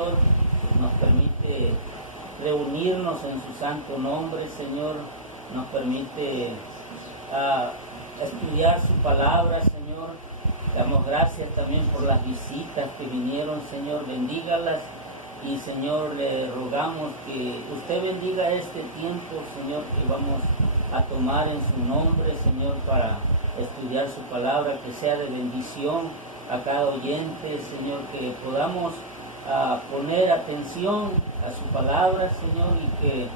Señor, nos permite reunirnos en su santo nombre, Señor, nos permite estudiar su palabra, Señor. Damos gracias también por las visitas que vinieron, Señor, bendígalas. Y Señor, le rogamos que usted bendiga este tiempo, Señor, que vamos a tomar en su nombre, Señor, para estudiar su palabra, que sea de bendición a cada oyente, Señor, que podamos poner atención a su palabra, Señor, y que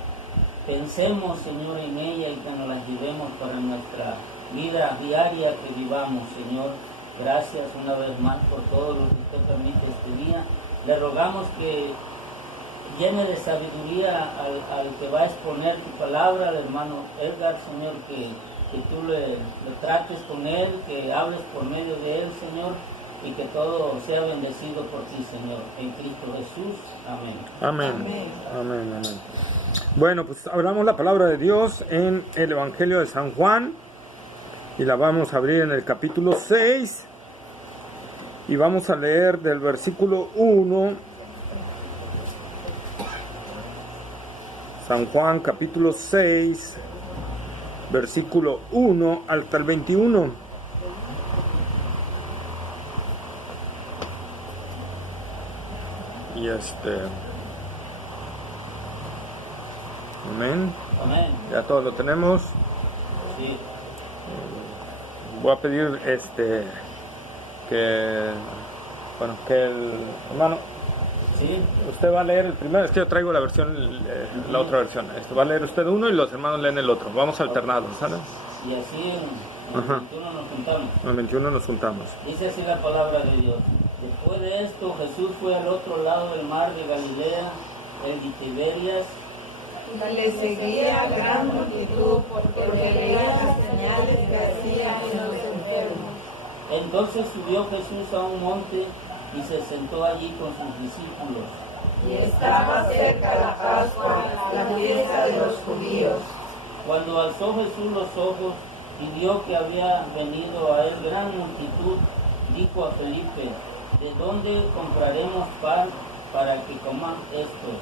pensemos, Señor, en ella y que nos la llevemos para nuestra vida diaria que vivamos, Señor. Gracias una vez más por todo lo que usted permite este día. Le rogamos que llene de sabiduría al que va a exponer tu palabra, al hermano Edgar, Señor, que tú le trates con él, que hables por medio de él, Señor, y que todo sea bendecido por ti, Señor, en Cristo Jesús. Amén. Amén. Amén. Amén. Bueno, pues hablamos la palabra de Dios en el Evangelio de San Juan y la vamos a abrir en el capítulo 6 y vamos a leer del versículo 1. San Juan capítulo 6, versículo 1 hasta el 21. Y amén. Amén. Ya todos lo tenemos. Sí. Voy a pedir que el hermano, Sí. usted va a leer el primero. Es que yo traigo la versión, la otra versión. Va a leer usted uno y los hermanos leen el otro. Vamos alternados, ¿sabes? Y así en el 21 nos juntamos. En el 21 nos juntamos. Dice así la palabra de Dios. Después de esto, Jesús fue al otro lado del mar de Galilea, el de Tiberias. Le seguía gran multitud porque veía las señales que hacía en los enfermos. Entonces subió Jesús a un monte y se sentó allí con sus discípulos. Y estaba cerca la Pascua, la fiesta de los judíos. Cuando alzó Jesús los ojos y vio que había venido a él gran multitud, dijo a Felipe: ¿de dónde compraremos pan para que coman estos?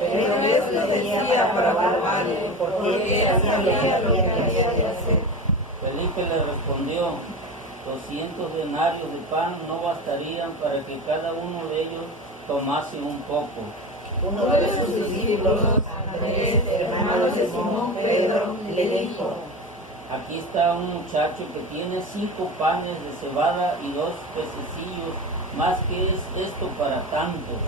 Pero él decía para probarle, porque él sabía lo que había de hacer. Felipe le respondió: 200 denarios de pan no bastarían para que cada uno de ellos tomase un poco. Uno de sus discípulos, Andrés, hermano de Simón Pedro, le dijo: Aquí está un muchacho que tiene 5 panes de cebada y 2 pececillos, ¿más que es esto para tantos?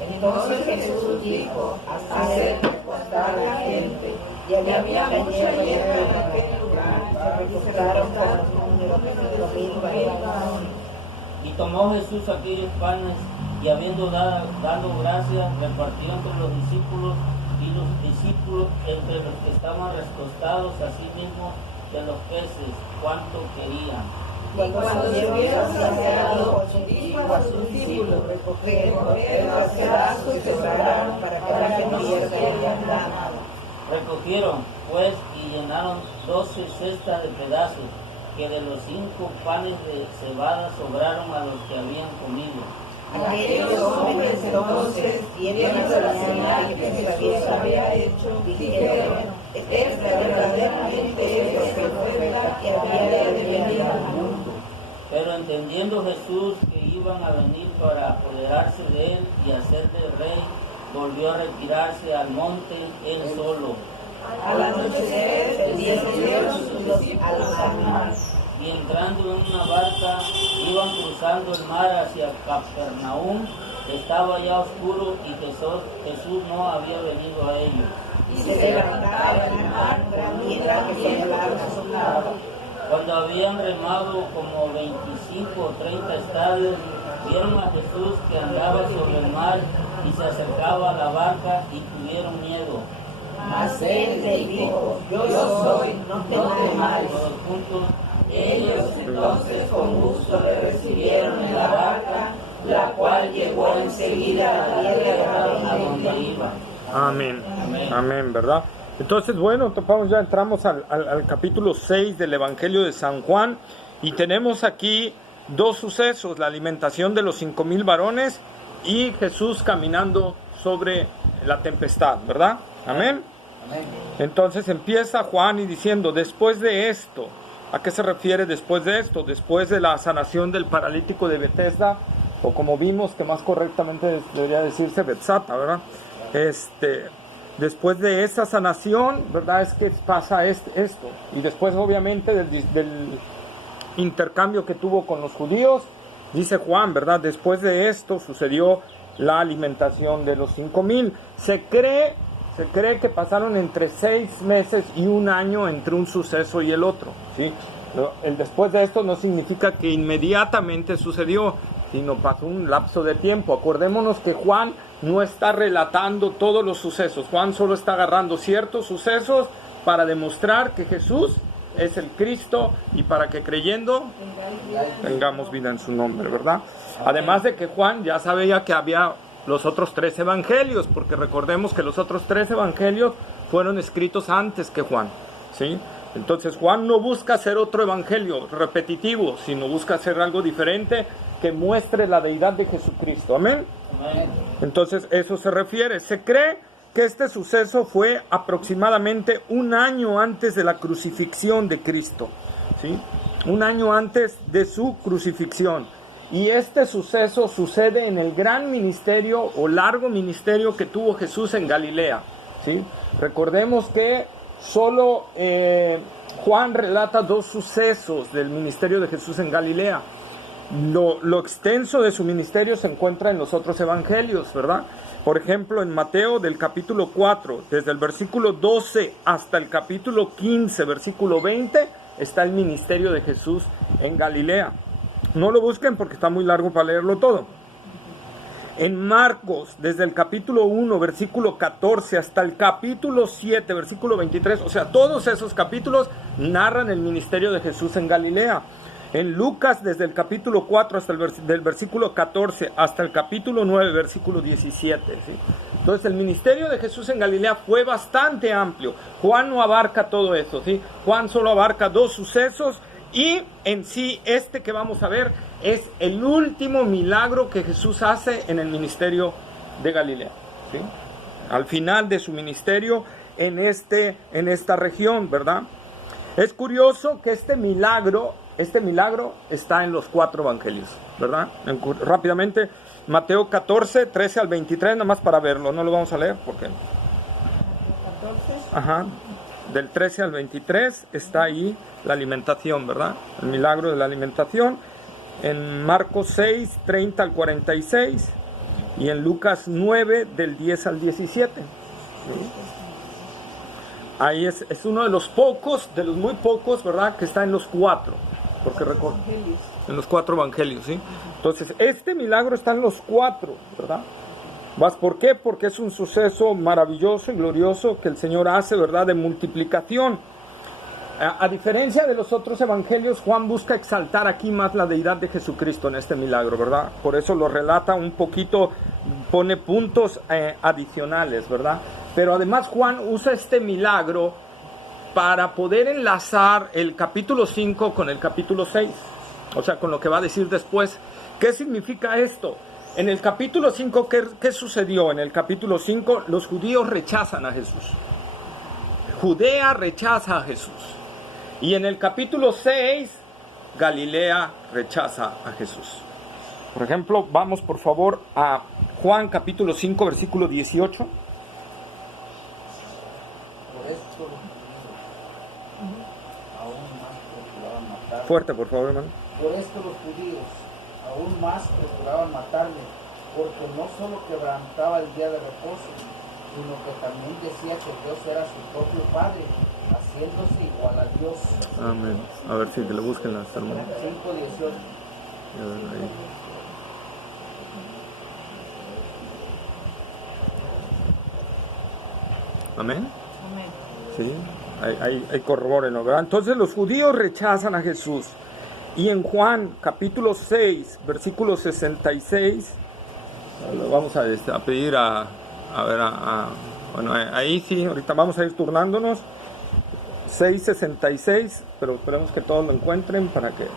Entonces Jesús dijo: hacer contar la gente. Y había mucha hierba en aquel lugar, se recuperaron como un número de 5,000 varones. Y tomó Jesús aquellos panes y habiendo dado gracias, repartió entre los discípulos y los discípulos entre los que estaban recostados, asimismo de los peces, cuánto querían. Y cuando se hubieron saciado, dijo a sus discípulos: recoger los pedazos que sobraron para que no pierdan nada. Recogieron pues y llenaron 12 cestas de pedazos, que de los 5 panes de cebada sobraron a los que habían comido. Aquellos hombres entonces, viendo la señal que Jesús había hecho, dijeron: esta verdaderamente es el profeta que había de venir al mundo. Pero entendiendo Jesús que iban a venir para apoderarse de él y hacerle rey, volvió a retirarse al monte él solo. Al anochecer, el día siguiente sus discípulos al mar. Y entrando en una barca, iban cruzando el mar hacia Capernaum. Estaba ya oscuro y Jesús no había venido a ellos. Y se levantaba en el mar gran piedra que sobre el barca soplaba. Cuando habían remado como 25 o 30 estadios, vieron a Jesús que andaba sobre el mar y se acercaba a la barca y tuvieron miedo. Mas él les dijo: yo soy, no temáis. Todos juntos, Ellos entonces con gusto le recibieron en la barca, la cual llegó enseguida a la tierra a donde iba. Amén. Amén. Amén, ¿verdad? Entonces, bueno, ya entramos al capítulo 6 del Evangelio de San Juan y tenemos aquí 2 sucesos: la alimentación de los 5,000 varones y Jesús caminando sobre la tempestad, ¿verdad? Amén. Entonces empieza Juan y diciendo, después de esto, ¿a qué se refiere después de esto? Después de la sanación del paralítico de Betesda, o como vimos que más correctamente debería decirse Betzata, ¿verdad? Después de esa sanación, ¿verdad? Es que pasa esto. Y después obviamente del intercambio que tuvo con los judíos, dice Juan, ¿verdad? Después de esto sucedió la alimentación de los 5,000. Se cree que pasaron entre 6 meses y 1 año entre un suceso y el otro, ¿sí? El después de esto no significa que inmediatamente sucedió, sino pasó un lapso de tiempo. Acordémonos que Juan no está relatando todos los sucesos. Juan solo está agarrando ciertos sucesos para demostrar que Jesús es el Cristo y para que creyendo tengamos vida en su nombre, ¿verdad? Además de que Juan ya sabía que había los otros 3 evangelios, porque recordemos que los otros 3 evangelios fueron escritos antes que Juan, ¿sí? Entonces Juan no busca hacer otro evangelio repetitivo, sino busca hacer algo diferente que muestre la deidad de Jesucristo. Amén. Entonces eso se refiere. Se cree que este suceso fue aproximadamente 1 año antes de la crucifixión de Cristo, ¿sí? 1 año antes de su crucifixión. Y este suceso sucede en el gran ministerio o largo ministerio que tuvo Jesús en Galilea, ¿sí? Recordemos que solo Juan relata 2 sucesos del ministerio de Jesús en Galilea. Lo extenso de su ministerio se encuentra en los otros evangelios, ¿verdad? Por ejemplo, en Mateo del capítulo 4, desde el versículo 12 hasta el capítulo 15, versículo 20, está el ministerio de Jesús en Galilea. No lo busquen porque está muy largo para leerlo todo. En Marcos, desde el capítulo 1, versículo 14, hasta el capítulo 7, versículo 23, o sea, todos esos capítulos narran el ministerio de Jesús en Galilea. En Lucas, desde el capítulo 4 hasta del versículo 14 hasta el capítulo 9, versículo 17, ¿sí? Entonces el ministerio de Jesús en Galilea fue bastante amplio. Juan no abarca todo eso, ¿sí? Juan solo abarca 2 sucesos y en sí que vamos a ver es el último milagro que Jesús hace en el ministerio de Galilea, ¿sí? Al final de su ministerio en esta región, ¿verdad? Es curioso que este milagro está en los 4 evangelios, ¿verdad? Rápidamente, Mateo 14, 13 al 23, nada más para verlo, no lo vamos a leer porque... 14. Ajá, del 13 al 23 está ahí la alimentación, ¿verdad? El milagro de la alimentación. En Marcos 6, 30 al 46 y en Lucas 9, del 10 al 17. ¿Sí? Ahí es uno de los muy pocos, ¿verdad? Que está en los 4. Porque recuerdo, en los 4 evangelios, ¿sí? Entonces, este milagro está en los 4, ¿verdad? ¿Por qué? Porque es un suceso maravilloso y glorioso que el Señor hace, ¿verdad? De multiplicación. A diferencia de los otros evangelios, Juan busca exaltar aquí más la deidad de Jesucristo en este milagro, ¿verdad? Por eso lo relata un poquito, pone puntos adicionales, ¿verdad? Pero además Juan usa este milagro para poder enlazar el capítulo 5 con el capítulo 6, o sea, con lo que va a decir después. ¿Qué significa esto? En el capítulo 5, ¿qué sucedió? En el capítulo 5, los judíos rechazan a Jesús. Judea rechaza a Jesús. Y en el capítulo 6, Galilea rechaza a Jesús. Por ejemplo, vamos por favor a Juan capítulo 5, versículo 18. Fuerte, por favor, hermano. Por esto los judíos aún más procuraban matarle, porque no solo quebrantaba el día de reposo, sino que también decía que Dios era su propio Padre, haciéndose igual a Dios. Amén. A ver si le busquen las hermanas. 5:18. Amén. Sí, ahí corrobórenlo, ¿verdad? Entonces los judíos rechazan a Jesús. Y en Juan capítulo 6, versículo 66, vamos a pedir bueno, ahí sí, ahorita vamos a ir turnándonos. 6:66, pero esperemos que todos lo encuentren para que...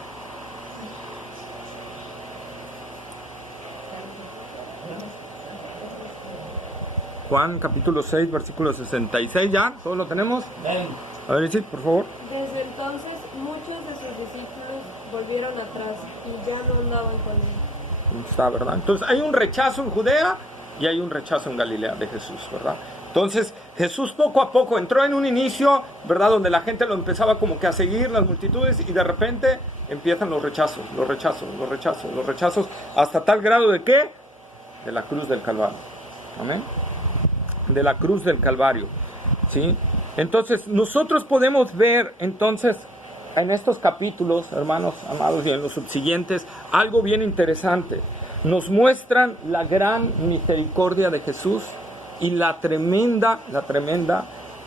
Juan capítulo 6, versículo 66, ¿ya? ¿Todos lo tenemos? Ven. A ver, sí, por favor. Desde entonces muchos de sus discípulos volvieron atrás y ya no andaban con él. Está, ¿verdad? Entonces hay un rechazo en Judea y hay un rechazo en Galilea de Jesús, ¿verdad? Entonces Jesús poco a poco entró en un inicio, ¿verdad? Donde la gente lo empezaba como que a seguir, las multitudes, y de repente empiezan los rechazos, hasta tal grado de ¿qué? De la cruz del Calvario. Amén. De la cruz del Calvario, ¿sí? Entonces nosotros podemos ver entonces en estos capítulos, hermanos amados, y en los subsiguientes, algo bien interesante. Nos muestran la gran misericordia de Jesús y la tremenda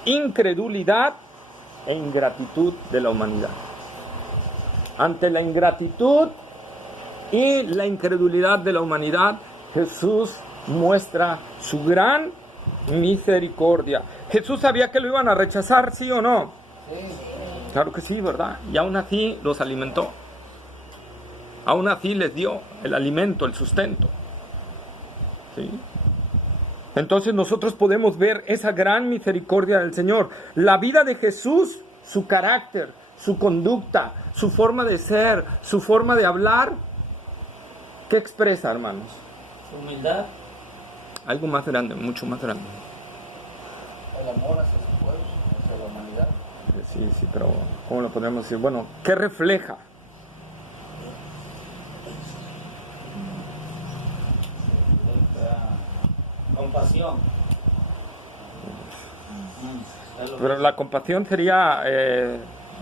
incredulidad e ingratitud de la humanidad. Ante la ingratitud y la incredulidad de la humanidad, Jesús muestra su gran misericordia. Jesús sabía que lo iban a rechazar, ¿sí o no? Sí. Claro que sí, ¿verdad? Y aún así los alimentó. Aún así les dio el alimento, el sustento. ¿Sí? Entonces nosotros podemos ver esa gran misericordia del Señor. La vida de Jesús, su carácter, su conducta, su forma de ser, su forma de hablar, ¿qué expresa, hermanos? Su humildad. Algo más grande, mucho más grande. El amor hacia su pueblo, hacia la humanidad. Sí, pero ¿cómo lo podemos decir? Bueno, ¿qué refleja? Compasión. Pero la compasión sería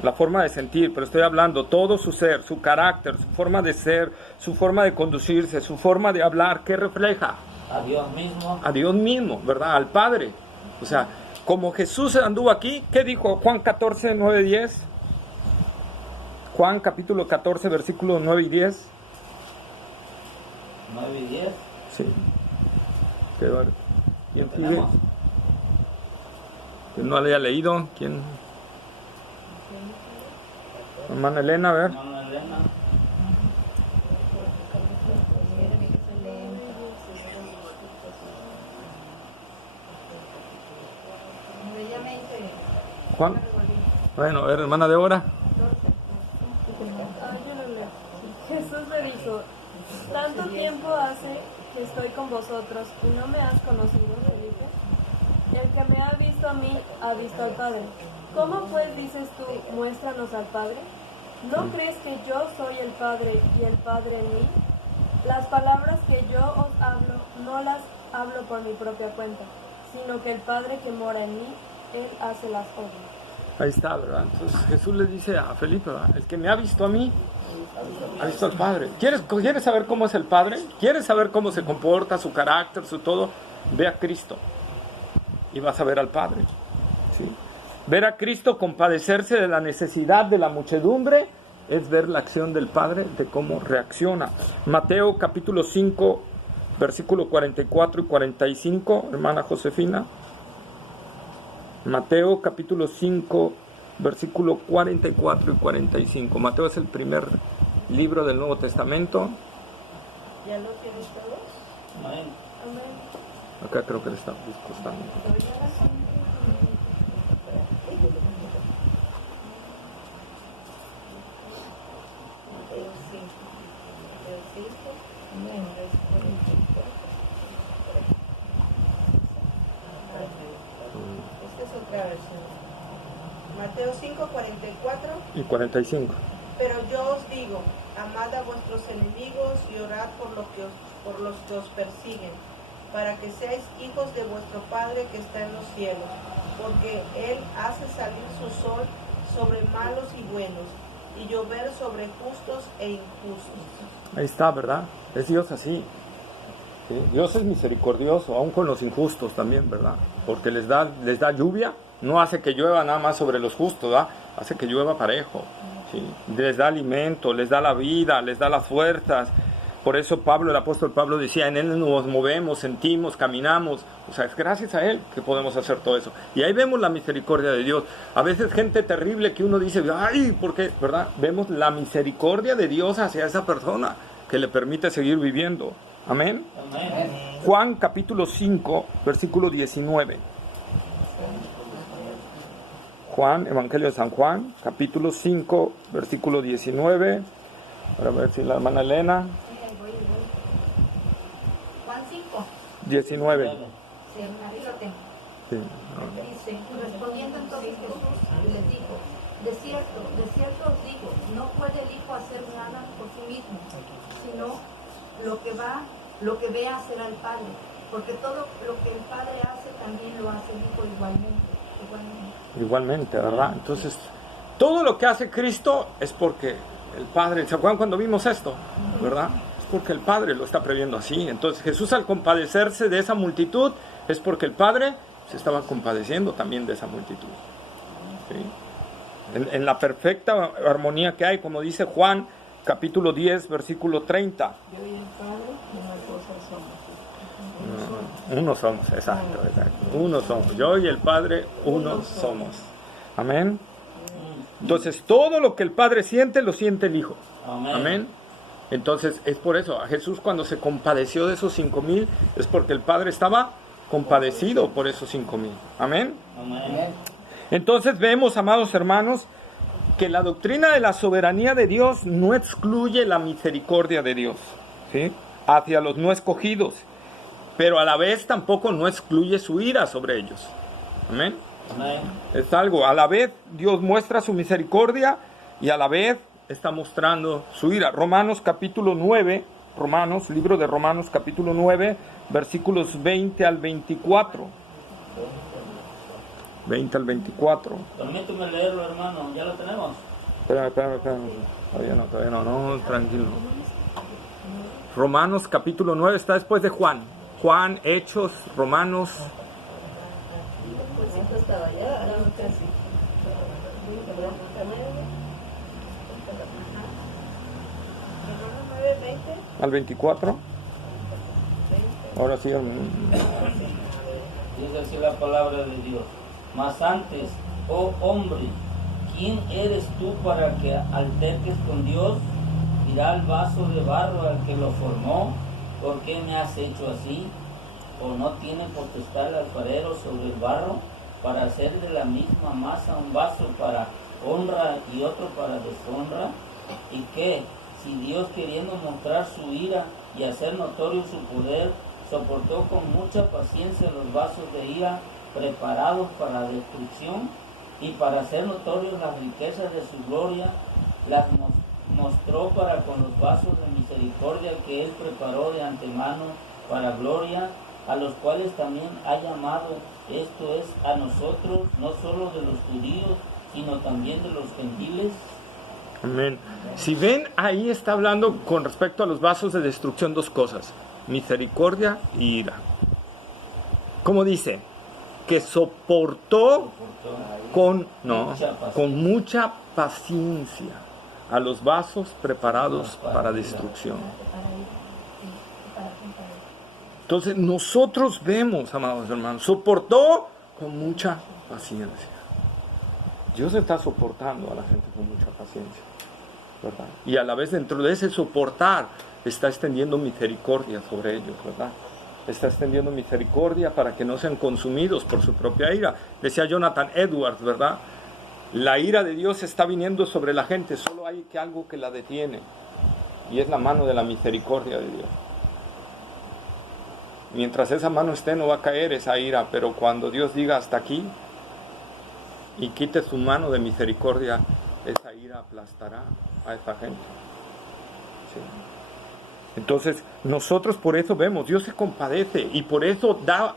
la forma de sentir, pero estoy hablando todo su ser, su carácter, su forma de ser, su forma de conducirse, su forma de hablar, ¿qué refleja? A Dios mismo. A Dios mismo, ¿verdad? Al Padre. O sea, como Jesús anduvo aquí, ¿qué dijo Juan 14, 9 y 10? Juan capítulo 14, versículos 9 y 10. 9 y 10. Sí. ¿Quién sigue? ¿Quién no haya leído? ¿Quién? Hermana Elena, a ver. Hermana Elena. Juan. Bueno, a ver, hermana Débora. Jesús le dijo: tanto tiempo hace que estoy con vosotros y no me has conocido, Felipe. El que me ha visto a mí ha visto al Padre. ¿Cómo pues dices tú, muéstranos al Padre? ¿No crees que yo soy el Padre y el Padre en mí? Las palabras que yo os hablo no las hablo por mi propia cuenta, sino que el Padre que mora en mí, Él hace las obras. Ahí está, ¿verdad? Entonces Jesús le dice a Felipe, ¿verdad? El que me ha visto a mí, ha visto al Padre. ¿Quieres saber cómo es el Padre? ¿Quieres saber cómo se comporta, su carácter, su todo? Ve a Cristo y vas a ver al Padre. ¿Sí? Ver a Cristo compadecerse de la necesidad de la muchedumbre es ver la acción del Padre, de cómo reacciona. Mateo capítulo 5, versículo 44 y 45, hermana Josefina. Mateo capítulo 5, versículo 44 y 45. Mateo es el primer libro del Nuevo Testamento. ¿Ya lo tienen todos? Amén. Amén. Acá creo que le está discostando. Esta es otra versión. Mateo 5, 44. Y 45. Pero yo os digo, amad a vuestros enemigos y orad por los que os persiguen, para que seáis hijos de vuestro Padre que está en los cielos, porque Él hace salir su sol sobre malos y buenos, y llover sobre justos e injustos. Ahí está, ¿verdad? Es Dios así. ¿Sí? Dios es misericordioso, aún con los injustos también, ¿verdad? Porque les da lluvia, no hace que llueva nada más sobre los justos, ¿verdad? Hace que llueva parejo. ¿Sí? Les da alimento, les da la vida, les da las fuerzas. Por eso el apóstol Pablo decía, en Él nos movemos, sentimos, caminamos. O sea, es gracias a Él que podemos hacer todo eso. Y ahí vemos la misericordia de Dios. A veces gente terrible que uno dice, ay, ¿por qué? ¿Verdad? Vemos la misericordia de Dios hacia esa persona que le permite seguir viviendo. Amén. Amén. Juan capítulo 5, versículo 19. Juan, Evangelio de San Juan, capítulo 5, versículo 19. Para ver si la hermana Elena. Juan 5. 19. Sí, fíjate. Sí. Dice, respondiendo entonces Jesús les dijo, de cierto os digo, no puede el Hijo hacer nada por sí mismo, sino lo que ve hacer al Padre, porque todo lo que el Padre hace también lo hace el Hijo Igualmente, ¿verdad? Entonces, todo lo que hace Cristo es porque el Padre, ¿se acuerdan cuando vimos esto? ¿Verdad? Es porque el Padre lo está previendo así. Entonces, Jesús al compadecerse de esa multitud, es porque el Padre se estaba compadeciendo también de esa multitud. ¿Sí? En la perfecta armonía que hay, como dice Juan, capítulo 10, versículo 30. Yo y el Padre, una cosa somos. Uno somos, exacto. Uno somos. Yo y el Padre, uno somos. Amén. Entonces, todo lo que el Padre siente, lo siente el Hijo. Amén. Entonces, es por eso, a Jesús cuando se compadeció de esos 5,000, es porque el Padre estaba compadecido por esos 5,000. Amén. Amén. Entonces vemos, amados hermanos, que la doctrina de la soberanía de Dios no excluye la misericordia de Dios, ¿sí?, hacia los no escogidos, pero a la vez tampoco no excluye su ira sobre ellos. Amén. Amén. Es algo, a la vez Dios muestra su misericordia y a la vez está mostrando su ira. Romanos capítulo 9, libro de Romanos capítulo 9, versículos 20 al 24. 20 al 24. Permíteme leerlo, hermano, ya lo tenemos. Espérame. Todavía no, tranquilo. Romanos capítulo 9 está después de Juan. Juan, Hechos, Romanos. Al 24. Ahora sí. Dice así la palabra de Dios. Mas antes, oh hombre, ¿quién eres tú para que alterques con Dios? Dirá el vaso de barro al que lo formó, ¿por qué me has hecho así? ¿O no tiene potestad el alfarero sobre el barro para hacer de la misma masa un vaso para honra y otro para deshonra? ¿Y qué? Si Dios, queriendo mostrar su ira y hacer notorio su poder, soportó con mucha paciencia los vasos de ira preparados para destrucción, y para hacer notorios las riquezas de su gloria, las mostró para con los vasos de misericordia que Él preparó de antemano para gloria, a los cuales también ha llamado, esto es, a nosotros, no solo de los judíos, sino también de los gentiles. Amén. Si ven, ahí está hablando con respecto a los vasos de destrucción dos cosas: misericordia y ira. ¿Cómo dice? Que soportó con mucha paciencia a los vasos preparados para destrucción. Entonces nosotros vemos, amados hermanos, soportó con mucha paciencia. Dios está soportando a la gente con mucha paciencia, ¿verdad? Y a la vez, dentro de ese soportar, está extendiendo misericordia sobre ellos, ¿verdad? Está extendiendo misericordia para que no sean consumidos por su propia ira. Decía Jonathan Edwards, ¿verdad? La ira de Dios está viniendo sobre la gente, solo hay algo que la detiene, y es la mano de la misericordia de Dios. Mientras esa mano esté, no va a caer esa ira, pero cuando Dios diga hasta aquí y quite su mano de misericordia, esa ira aplastará a esa gente. Sí. Entonces, nosotros por eso vemos, Dios se compadece y por eso está,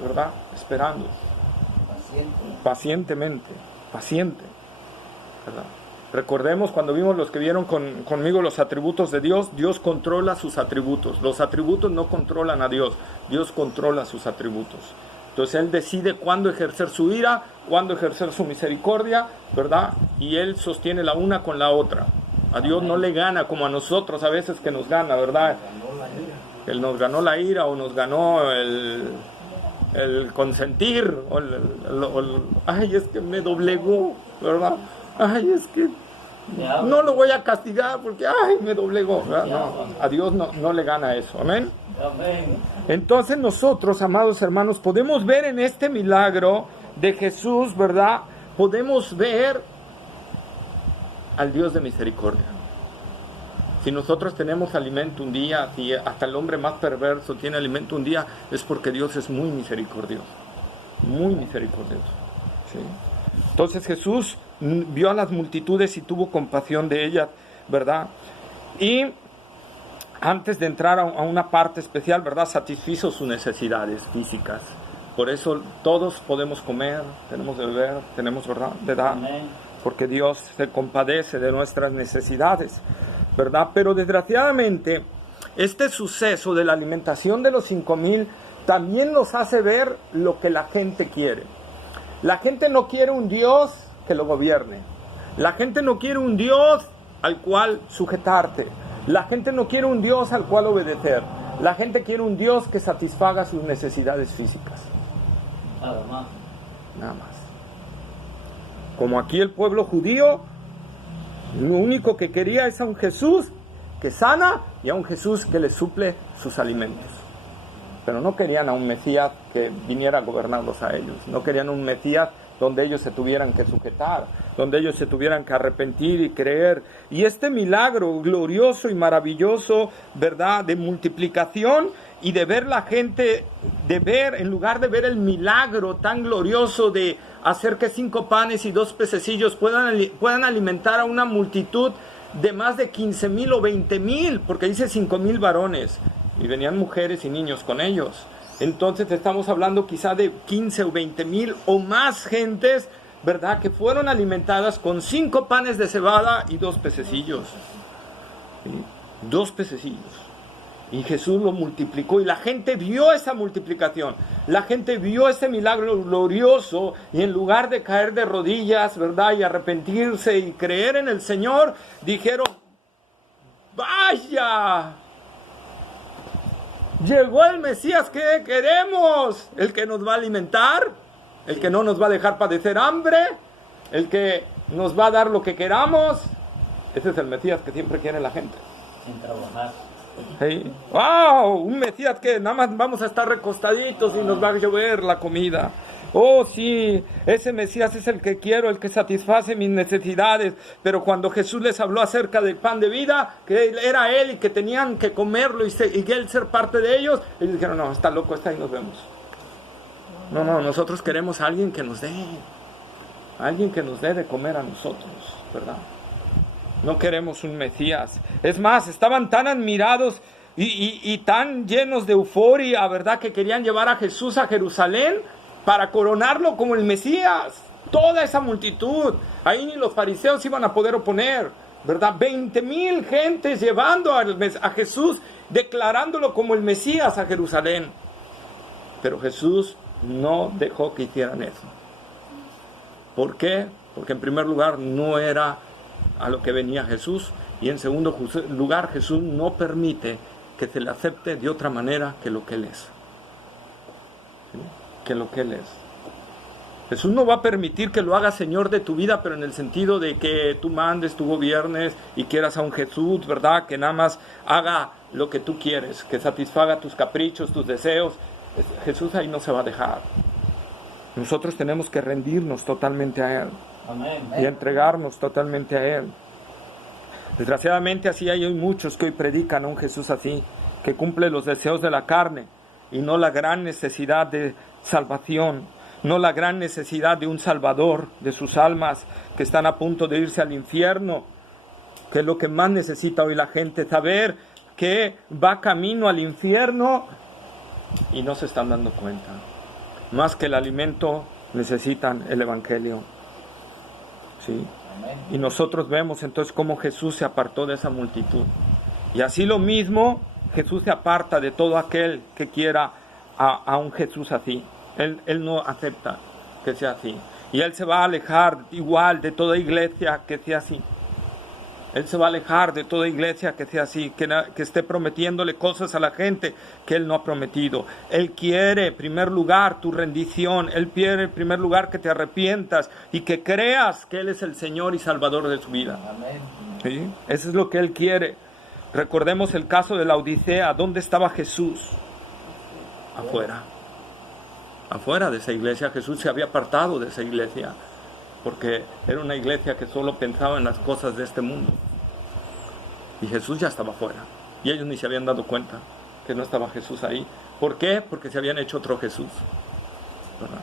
¿verdad?, esperando. Paciente, ¿verdad? Recordemos cuando vimos los que vieron conmigo los atributos de Dios, Dios controla sus atributos. Los atributos no controlan a Dios, Dios controla sus atributos. Entonces Él decide cuándo ejercer su ira, cuándo ejercer su misericordia, ¿verdad? Y Él sostiene la una con la otra. A Dios no le gana como a nosotros a veces que nos gana, ¿verdad? Él nos ganó la ira o nos ganó el consentir. Ay, es que me doblegó, ¿verdad? Ay, es que No lo voy a castigar porque, ay, me doblegó. No, a Dios no le gana eso. Amén. Amén. Entonces nosotros, amados hermanos, podemos ver en este milagro de Jesús, ¿verdad? Podemos ver al Dios de misericordia. Si nosotros tenemos alimento un día, si hasta el hombre más perverso tiene alimento un día, es porque Dios es muy misericordioso. Muy misericordioso. ¿Sí? Entonces Jesús vio a las multitudes y tuvo compasión de ellas, ¿verdad? Y antes de entrar a una parte especial, ¿verdad? Satisfizo sus necesidades físicas. Por eso todos podemos comer, tenemos de beber, tenemos, ¿verdad? De dar. Amén. Porque Dios se compadece de nuestras necesidades, ¿verdad? Pero desgraciadamente, este suceso de la alimentación de los 5,000 también nos hace ver lo que la gente quiere. La gente no quiere un Dios que lo gobierne. La gente no quiere un Dios al cual sujetarte. La gente no quiere un Dios al cual obedecer. La gente quiere un Dios que satisfaga sus necesidades físicas. Nada más. Nada más. Como aquí el pueblo judío, lo único que quería es a un Jesús que sana y a un Jesús que les suple sus alimentos. Pero no querían a un Mesías que viniera a gobernarlos a ellos. No querían un Mesías donde ellos se tuvieran que sujetar, donde ellos se tuvieran que arrepentir y creer. Y este milagro glorioso y maravilloso, ¿verdad?, de multiplicación y de ver la gente, de ver, en lugar de ver el milagro tan glorioso de hacer que 5 panes y 2 pececillos puedan alimentar a una multitud de más de 15,000 o 20,000, porque dice 5,000 varones, y venían mujeres y niños con ellos. Entonces estamos hablando quizá de 15 o 20,000 o más gentes, ¿verdad?, que fueron alimentadas con 5 panes de cebada y 2 pececillos. ¿Sí? 2 pececillos. Y Jesús lo multiplicó y la gente vio esa multiplicación. La gente vio ese milagro glorioso y en lugar de caer de rodillas, ¿verdad?, y arrepentirse y creer en el Señor, dijeron, ¡vaya! Llegó el Mesías que queremos, el que nos va a alimentar, el que no nos va a dejar padecer hambre, el que nos va a dar lo que queramos. Ese es el Mesías que siempre quiere la gente. Sin trabajar. ¿Sí? ¡Wow! Un Mesías que nada más vamos a estar recostaditos y nos va a llover la comida. Oh, sí, ese Mesías es el que quiero, el que satisface mis necesidades. Pero cuando Jesús les habló acerca del pan de vida, que era Él y que tenían que comerlo y Él ser parte de ellos, ellos dijeron, no, está loco, está ahí, nos vemos. No, nosotros queremos a alguien que nos dé. Alguien que nos dé de comer a nosotros, ¿verdad? No queremos un Mesías. Es más, estaban tan admirados y tan llenos de euforia, ¿verdad?, que querían llevar a Jesús a Jerusalén para coronarlo como el Mesías. Toda esa multitud, ahí ni los fariseos iban a poder oponer, ¿verdad? 20,000 gentes llevando a Jesús, declarándolo como el Mesías a Jerusalén. Pero Jesús no dejó que hicieran eso. ¿Por qué? Porque en primer lugar no era a lo que venía Jesús, y en segundo lugar Jesús no permite que se le acepte de otra manera que lo que Él es. ¿Sí? Que lo que Él es. Jesús no va a permitir que lo haga Señor de tu vida, pero en el sentido de que tú mandes, tú gobiernes y quieras a un Jesús, ¿verdad?, que nada más haga lo que tú quieres, que satisfaga tus caprichos, tus deseos. Jesús ahí no se va a dejar. Nosotros tenemos que rendirnos totalmente a Él. Amén. Y entregarnos totalmente a Él. Desgraciadamente así hay muchos que hoy predican a un Jesús así, que cumple los deseos de la carne y no la gran necesidad de salvación, no la gran necesidad de un Salvador de sus almas que están a punto de irse al infierno, que es lo que más necesita hoy la gente, saber que va camino al infierno y no se están dando cuenta. Más que el alimento necesitan el Evangelio. ¿Sí? Y nosotros vemos entonces cómo Jesús se apartó de esa multitud. Y así lo mismo, Jesús se aparta de todo aquel que quiera a un Jesús así. Él no acepta que sea así. Y Él se va a alejar igual de toda iglesia que sea así. Él se va a alejar de toda iglesia que sea así, que esté prometiéndole cosas a la gente que Él no ha prometido. Él quiere, en primer lugar, tu rendición. Él quiere, en primer lugar, que te arrepientas y que creas que Él es el Señor y Salvador de tu vida. Amén. ¿Sí? Eso es lo que Él quiere. Recordemos el caso de la Odisea. ¿Dónde estaba Jesús? Afuera. Afuera de esa iglesia. Jesús se había apartado de esa iglesia, porque era una iglesia que solo pensaba en las cosas de este mundo. Y Jesús ya estaba afuera. Y ellos ni se habían dado cuenta que no estaba Jesús ahí. ¿Por qué? Porque se habían hecho otro Jesús, ¿verdad?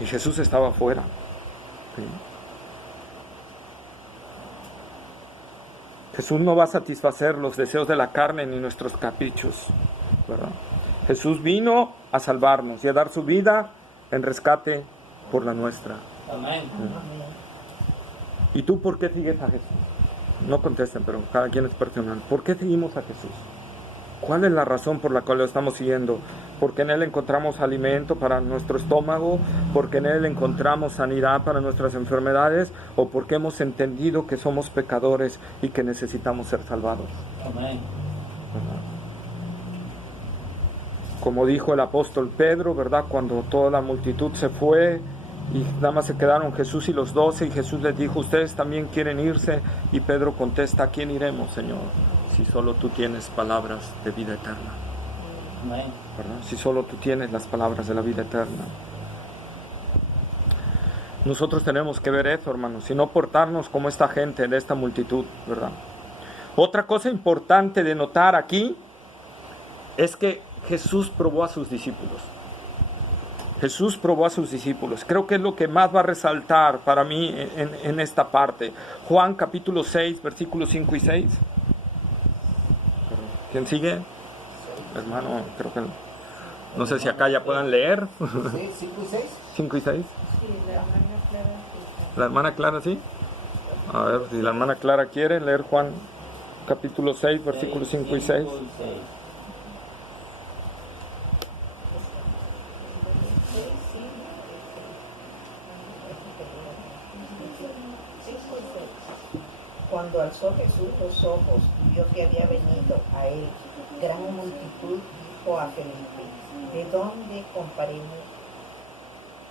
Y Jesús estaba afuera. ¿Sí? Jesús no va a satisfacer los deseos de la carne ni nuestros caprichos, ¿verdad? Jesús vino a salvarnos y a dar su vida en rescate por la nuestra. Amén. ¿Y tú por qué sigues a Jesús? No contesten, pero cada quien es personal. ¿Por qué seguimos a Jesús? ¿Cuál es la razón por la cual lo estamos siguiendo? ¿Porque en Él encontramos alimento para nuestro estómago? ¿Porque en Él encontramos sanidad para nuestras enfermedades? ¿O porque hemos entendido que somos pecadores y que necesitamos ser salvados? Amén. ¿Verdad? Como dijo el apóstol Pedro, ¿verdad? Cuando toda la multitud se fue y nada más se quedaron Jesús y los 12, y Jesús les dijo, ¿ustedes también quieren irse? Y Pedro contesta, ¿a quién iremos, Señor? Si solo tú tienes palabras de vida eterna. Amén. ¿Verdad? Si solo tú tienes las palabras de la vida eterna. Nosotros tenemos que ver eso, hermanos, y no portarnos como esta gente de esta multitud, ¿verdad? Otra cosa importante de notar aquí es que Jesús probó a sus discípulos. Jesús probó a sus discípulos. Creo que es lo que más va a resaltar para mí en esta parte. Juan capítulo 6, versículos 5 y 6. ¿Quién sigue? Hermano, creo que no sé si acá ya puedan leer. ¿Sí? ¿5 y 6? 5 y 6. Sí, la hermana Clara. ¿La hermana Clara sí? A ver, si la hermana Clara quiere leer Juan capítulo 6, versículos 5 y 6. Cuando alzó Jesús los ojos y vio que había venido a él gran multitud, dijo a Felipe, ¿de dónde compraremos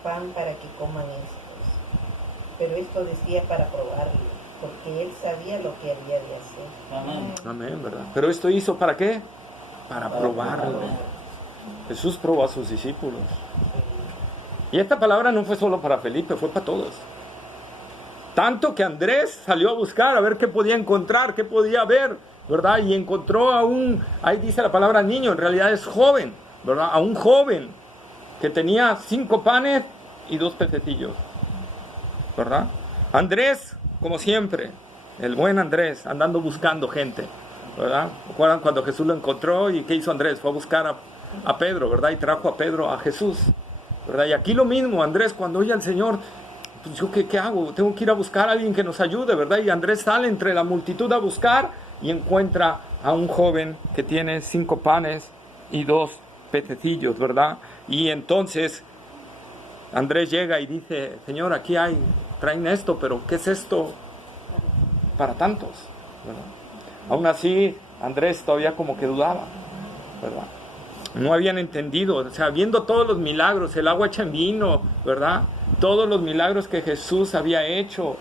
pan para que coman estos? Pero esto decía para probarlo, porque él sabía lo que había de hacer. Amén. Amén, ¿verdad? Pero esto hizo ¿para qué? Para probarlo. Jesús probó a sus discípulos. Y esta palabra no fue solo para Felipe, fue para todos. Tanto que Andrés salió a buscar a ver qué podía encontrar, qué podía ver, ¿verdad? Y encontró a ahí dice la palabra niño, en realidad es joven, ¿verdad? A un joven que tenía 5 panes y 2 pececillos, ¿verdad? Andrés, como siempre, el buen Andrés, andando buscando gente, ¿verdad? ¿Recuerdan cuando Jesús lo encontró y qué hizo Andrés? Fue a buscar a Pedro, ¿verdad? Y trajo a Pedro a Jesús, ¿verdad? Y aquí lo mismo, Andrés, cuando oye al Señor, pues yo ¿qué hago? Tengo que ir a buscar a alguien que nos ayude, ¿verdad? Y Andrés sale entre la multitud a buscar y encuentra a un joven que tiene 5 panes y 2 pececillos, ¿verdad? Y entonces Andrés llega y dice, Señor, aquí traen esto, pero ¿qué es esto para tantos? ¿Verdad? Aún así, Andrés todavía como que dudaba, ¿verdad? No habían entendido, o sea, viendo todos los milagros, el agua hecha en vino, ¿verdad? Todos los milagros que Jesús había hecho,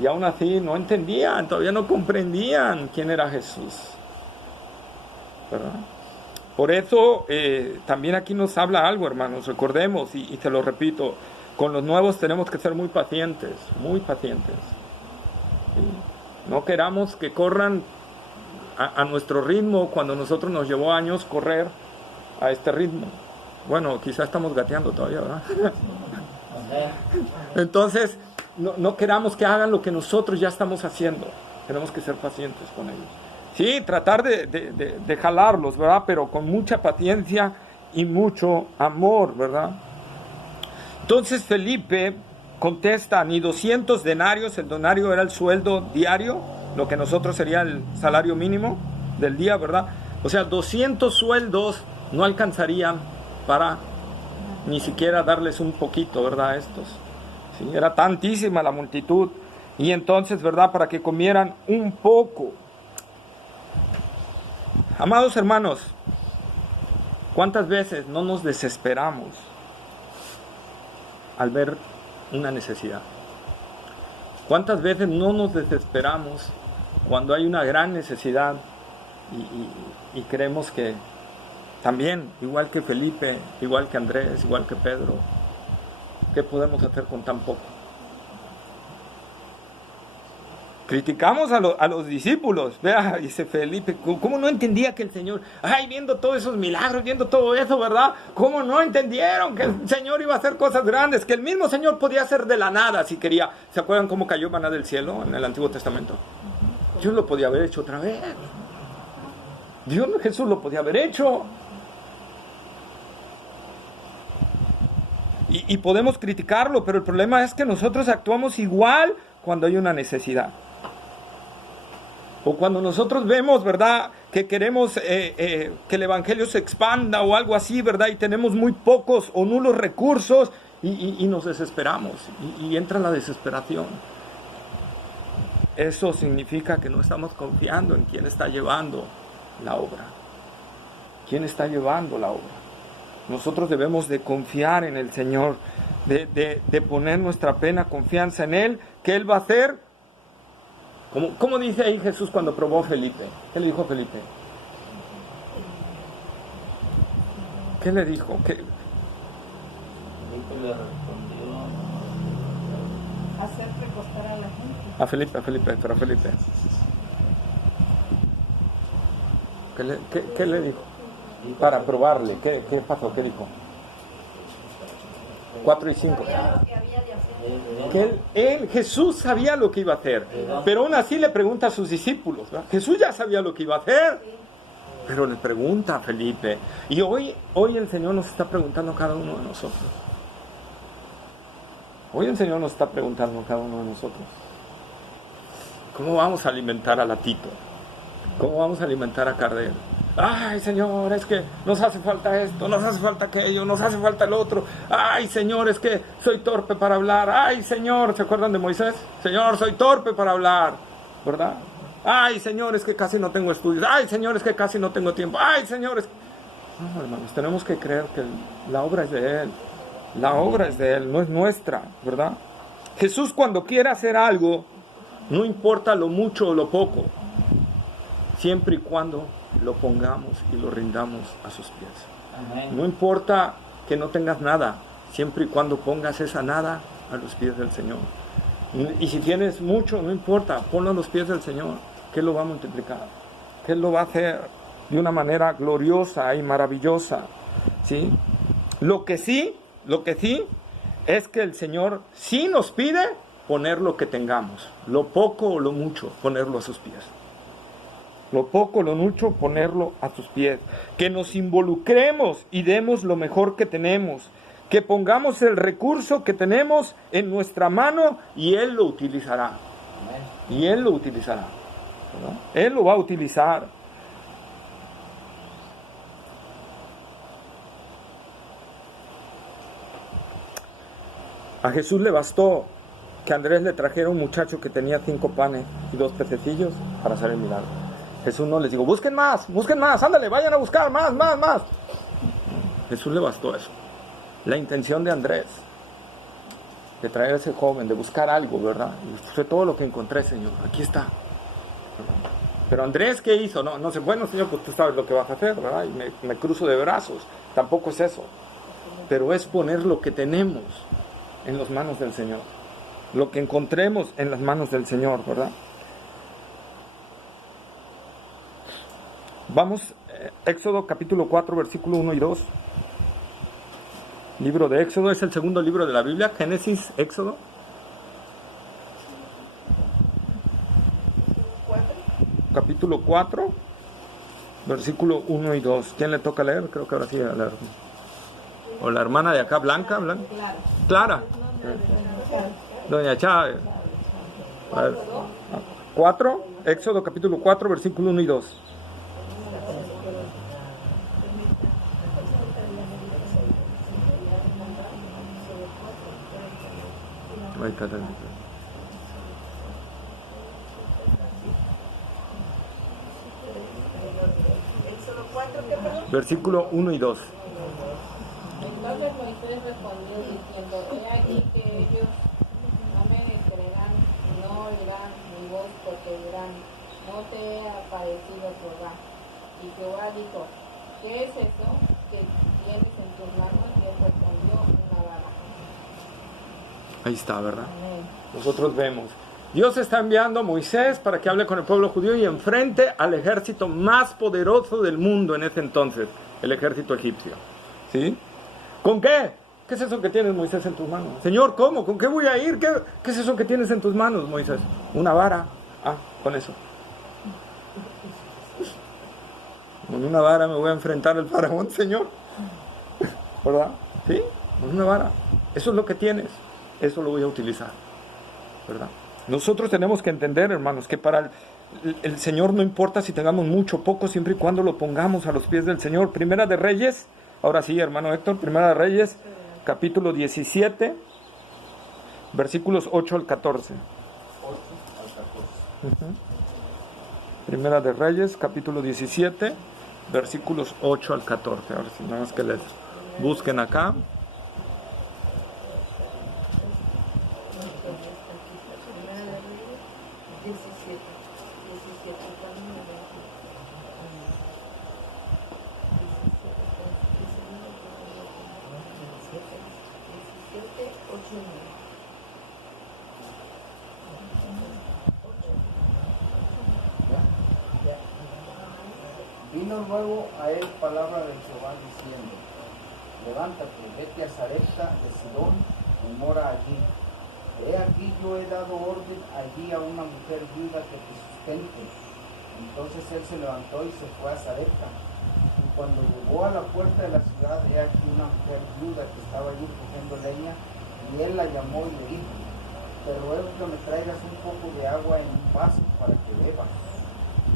y aún así no entendían, todavía no comprendían quién era Jesús, ¿verdad? Por eso también aquí nos habla algo, hermanos, recordemos, y te lo repito, con los nuevos tenemos que ser muy pacientes, muy pacientes. ¿Sí? No queramos que corran a nuestro ritmo cuando nosotros nos llevó años correr a este ritmo. Bueno, quizá estamos gateando todavía, ¿verdad? Entonces, no queramos que hagan lo que nosotros ya estamos haciendo. Tenemos que ser pacientes con ellos. Sí, tratar de jalarlos, ¿verdad? Pero con mucha paciencia y mucho amor, ¿verdad? Entonces Felipe contesta, ni 200 denarios, el denario era el sueldo diario, lo que nosotros sería el salario mínimo del día, ¿verdad? O sea, 200 sueldos no alcanzarían para ni siquiera darles un poquito, ¿verdad? A estos. ¿Sí? Era tantísima la multitud. Y entonces, ¿verdad? Para que comieran un poco. Amados hermanos, ¿cuántas veces no nos desesperamos al ver una necesidad? ¿Cuántas veces no nos desesperamos cuando hay una gran necesidad y creemos que también, igual que Felipe, igual que Andrés, igual que Pedro, ¿qué podemos hacer con tan poco? Criticamos a los discípulos. Vea, dice Felipe, ¿cómo no entendía que el Señor, viendo todos esos milagros, viendo todo eso, ¿verdad? ¿Cómo no entendieron que el Señor iba a hacer cosas grandes? Que el mismo Señor podía hacer de la nada si quería. ¿Se acuerdan cómo cayó maná del cielo en el Antiguo Testamento? Dios lo podía haber hecho otra vez. Jesús lo podía haber hecho. Y podemos criticarlo, pero el problema es que nosotros actuamos igual cuando hay una necesidad. O cuando nosotros vemos, ¿verdad?, que queremos que el Evangelio se expanda o algo así, ¿verdad?, y tenemos muy pocos o nulos recursos y nos desesperamos y entra la desesperación. Eso significa que no estamos confiando en quién está llevando la obra. ¿Quién está llevando la obra? Nosotros debemos de confiar en el Señor, de poner nuestra plena confianza en Él, que Él va a hacer. ¿Cómo dice ahí Jesús cuando probó a Felipe? ¿Qué le dijo a Felipe? ¿Qué le dijo? Felipe le respondió: Hacer recostar a la gente. A Felipe. ¿Qué le dijo? Para probarle. ¿Qué pasó? ¿Qué dijo? 4 y 5. Que Jesús sabía lo que iba a hacer, pero aún así le pregunta a sus discípulos, ¿verdad? Jesús ya sabía lo que iba a hacer, pero le pregunta a Felipe. Y hoy el Señor nos está preguntando a cada uno de nosotros. Hoy el Señor nos está preguntando a cada uno de nosotros: ¿cómo vamos a alimentar a Latito? ¿Cómo vamos a alimentar a Cardel? Ay, Señor, es que nos hace falta esto, nos hace falta aquello, nos hace falta el otro. Ay, Señor, es que soy torpe para hablar. Ay, Señor, ¿se acuerdan de Moisés? Señor, soy torpe para hablar, ¿verdad? Ay, Señor, es que casi no tengo estudios. Ay, Señor, es que casi no tengo tiempo. Ay, Señor, es... No, hermanos, tenemos que creer que la obra es de Él. La obra es de Él, no es nuestra, ¿verdad? Jesús, cuando quiere hacer algo, no importa lo mucho o lo poco, siempre y cuando lo pongamos y lo rindamos a sus pies. Amén. No importa que no tengas nada, siempre y cuando pongas esa nada a los pies del Señor. Y si tienes mucho, no importa, ponlo a los pies del Señor, que Él lo va a multiplicar, que Él lo va a hacer de una manera gloriosa y maravillosa, ¿sí? Lo que sí es que el Señor sí nos pide poner lo que tengamos, lo poco o lo mucho, ponerlo a sus pies. Lo poco, lo mucho, ponerlo a sus pies. Que nos involucremos y demos lo mejor que tenemos. Que pongamos el recurso que tenemos en nuestra mano y Él lo utilizará. Y Él lo utilizará, ¿verdad? Él lo va a utilizar. A Jesús le bastó que Andrés le trajera un muchacho que tenía 5 panes y 2 pececillos para hacer el milagro. Jesús no les dijo: busquen más, ándale, vayan a buscar más. Jesús le bastó eso. La intención de Andrés, de traer a ese joven, de buscar algo, ¿verdad? Y fue todo lo que encontré, Señor, aquí está. Pero Andrés, ¿qué hizo? No sé, bueno, Señor, pues tú sabes lo que vas a hacer, ¿verdad? Y me cruzo de brazos. Tampoco es eso. Pero es poner lo que tenemos en las manos del Señor. Lo que encontremos en las manos del Señor, ¿verdad? Vamos, Éxodo capítulo 4, versículo 1 y 2. Libro de Éxodo, es el segundo libro de la Biblia. Génesis, Éxodo. Capítulo 4, versículo 1 y 2. ¿Quién le toca leer? Creo que ahora sí. O la hermana de acá, Blanca. Clara. Doña Chávez. 4, Éxodo capítulo 4, versículo 1 y 2. versículo 1 y 2. Entonces Moisés respondió diciendo, he aquí que ellos no me creerán, no oirán mi voz porque dirán, no te he aparecido Jehová. Y Jehová dijo, ¿qué es eso que tienes en tus manos? Y él respondió, una vara. Ahí está, ¿verdad? Nosotros vemos. Dios está enviando a Moisés para que hable con el pueblo judío y enfrente al ejército más poderoso del mundo en ese entonces, el ejército egipcio. ¿Sí? ¿Con qué? ¿Qué es eso que tienes, Moisés, en tus manos? Señor, ¿cómo? ¿Con qué voy a ir? ¿Qué es eso que tienes en tus manos, Moisés? Una vara. Ah, con eso. Con una vara me voy a enfrentar al faraón, Señor. ¿Verdad? ¿Sí? Con una vara. Eso es lo que tienes. Eso lo voy a utilizar. ¿Verdad? Nosotros tenemos que entender, hermanos, que para el Señor no importa si tengamos mucho o poco, siempre y cuando lo pongamos a los pies del Señor. Primera de Reyes, ahora sí, hermano Héctor, Primera de Reyes, capítulo 17, versículos 8 al 14. 8 al 14. Primera de Reyes, capítulo 17, versículos 8 al 14. Ahora sí, nada más que les busquen acá. Vino luego a él palabra de Jehová diciendo, levántate, vete a Sarepta de Sidón y mora allí. He aquí yo he dado orden allí a una mujer viuda que te sustente. Entonces él se levantó y se fue a Sarepta. Y cuando llegó a la puerta de la ciudad, he aquí una mujer viuda que estaba allí cogiendo leña, y él la llamó y le dijo, te ruego que me traigas un poco de agua en un vaso para que beba.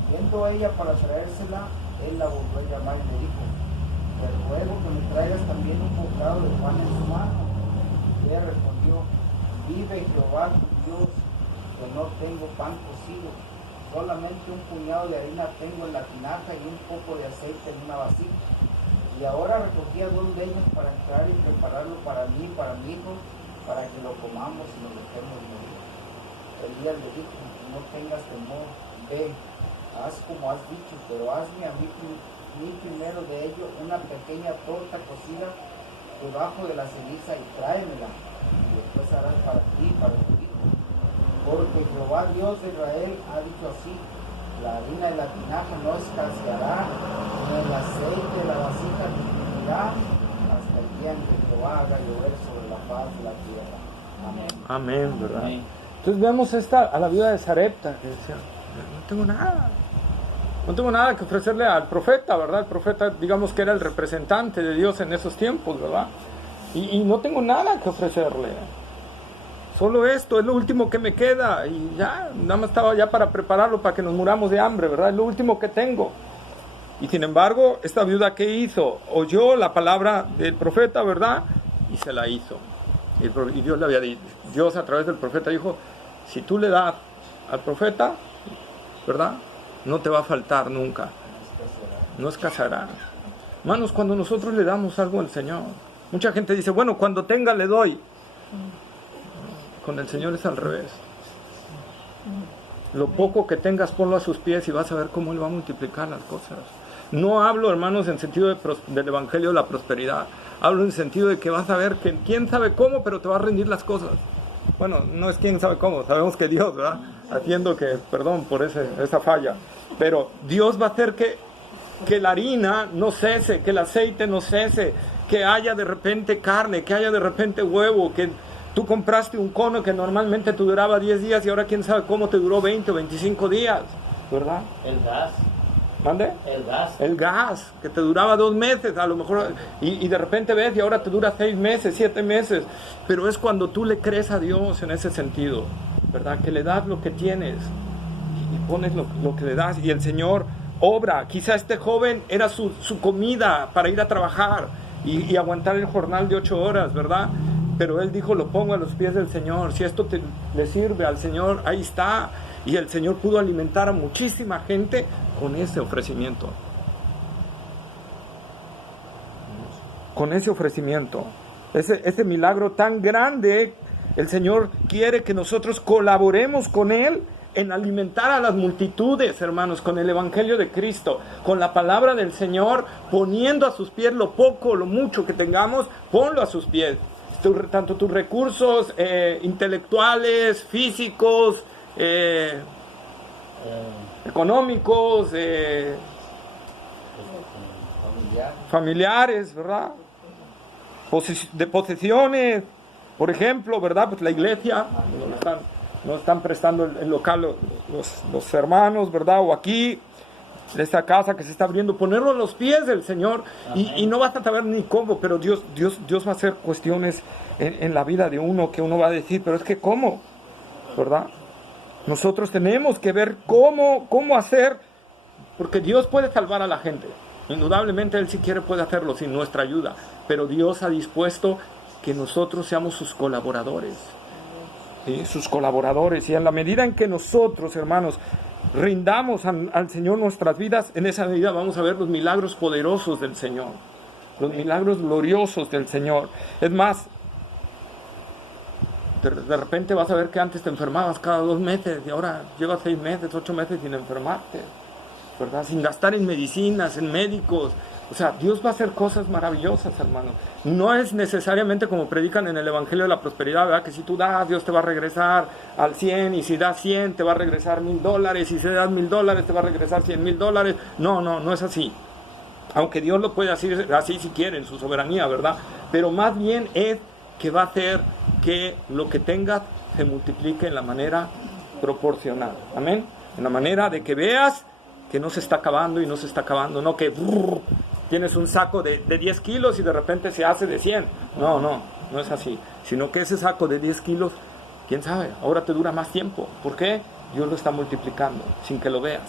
Yendo ella para traérsela, él la volvió a llamar y le dijo, te ruego que me traigas también un bocado de pan en su mano. Y ella respondió, vive Jehová tu Dios, que no tengo pan cocido, solamente un puñado de harina tengo en la tinaja y un poco de aceite en una vasija. Y ahora recogía 2 leños para entrar y prepararlo para mí y para mi hijo, para que lo comamos y nos dejemos morir. Elías le dijo, no tengas temor, ve, haz como has dicho, pero hazme a mí primero de ello una pequeña torta cocida debajo de la ceniza y tráemela, y después harás para ti y para tu hijo. Porque Jehová Dios de Israel ha dicho así, la harina de la tinaja no escaseará, ni el aceite de la vasija disminuirá, hasta el día en que Jehová haga llover sobre la faz de la tierra. Amén. Amén, ¿verdad? Amén. Entonces vemos a la viuda de Sarepta, que decía, no tengo nada. No tengo nada que ofrecerle al profeta, ¿verdad? El profeta, digamos que era el representante de Dios en esos tiempos, ¿verdad? Y no tengo nada que ofrecerle. Solo esto, es lo último que me queda. Y ya, nada más estaba ya para prepararlo para que nos muramos de hambre, ¿verdad? Es lo último que tengo. Y sin embargo, esta viuda, ¿qué hizo? Oyó la palabra del profeta, ¿verdad? Y se la hizo. Y Dios le había dicho, Dios a través del profeta dijo, si tú le das al profeta, ¿verdad? No te va a faltar nunca. No escaseará. Hermanos, cuando nosotros le damos algo al Señor, mucha gente dice, bueno, cuando tenga le doy. Con el Señor es al revés. Lo poco que tengas, ponlo a sus pies y vas a ver cómo Él va a multiplicar las cosas. No hablo, hermanos, en sentido del Evangelio de la prosperidad. Hablo en sentido de que vas a ver que quién sabe cómo, pero te va a rendir las cosas. Bueno, no es quién sabe cómo, sabemos que Dios, ¿verdad? Haciendo que, perdón por esa falla, pero Dios va a hacer que la harina no cese, que el aceite no cese, que haya de repente carne, que haya de repente huevo, que tú compraste un cono que normalmente te duraba 10 días y ahora quién sabe cómo te duró 20 o 25 días, ¿verdad? El gas. ¿Mande? El gas. El gas, que te duraba 2 meses, a lo mejor, y de repente ves y ahora te dura 6 meses, 7 meses, pero es cuando tú le crees a Dios en ese sentido, ¿verdad? Que le das lo que tienes y pones lo que le das y el Señor obra. Quizá este joven era su comida para ir a trabajar y aguantar el jornal de 8 horas, ¿verdad? Pero él dijo, lo pongo a los pies del Señor, si esto le sirve al Señor, ahí está. Y el Señor pudo alimentar a muchísima gente con ese ofrecimiento. con ese ofrecimiento. Ese milagro tan grande, el Señor quiere que nosotros colaboremos con Él en alimentar a las multitudes, hermanos, con el Evangelio de Cristo, con la palabra del Señor, poniendo a sus pies lo poco o lo mucho que tengamos, ponlo a sus pies. Tanto tus recursos intelectuales, físicos, económicos, familiares, ¿verdad? De posesiones, por ejemplo, ¿verdad? Pues la iglesia, nos están prestando el local los hermanos, ¿verdad? O aquí, de esta casa que se está abriendo, ponerlo a los pies del Señor, y no vas a saber ni cómo, pero Dios va a hacer cuestiones en la vida de uno que uno va a decir, pero es que ¿cómo? ¿Verdad? Nosotros tenemos que ver cómo hacer, porque Dios puede salvar a la gente. Indudablemente Él si quiere puede hacerlo sin nuestra ayuda, pero Dios ha dispuesto que nosotros seamos sus colaboradores, ¿sí? Sus colaboradores, y en la medida en que nosotros, hermanos, rindamos al Señor nuestras vidas, en esa medida vamos a ver los milagros poderosos del Señor, los milagros gloriosos del Señor. Es más, de repente vas a ver que antes te enfermabas cada 2 meses y ahora llevas 6 meses, 8 meses sin enfermarte, ¿verdad? Sin gastar en medicinas, en médicos. O sea, Dios va a hacer cosas maravillosas, hermanos. No es necesariamente como predican en el Evangelio de la Prosperidad, ¿verdad? Que si tú das, Dios te va a regresar al 100, y si das 100, te va a regresar $1,000, y si das $1,000, te va a regresar $100,000. No es así. Aunque Dios lo puede hacer así si quiere, en su soberanía, ¿verdad? Pero más bien es que va a hacer que lo que tengas se multiplique en la manera proporcional. Amén. En la manera de que veas que no se está acabando y no se está acabando, no que tienes un saco de 10 kilos y de repente se hace de 100. No es así. Sino que ese saco de 10 kilos, quién sabe, ahora te dura más tiempo. ¿Por qué? Dios lo está multiplicando sin que lo veas.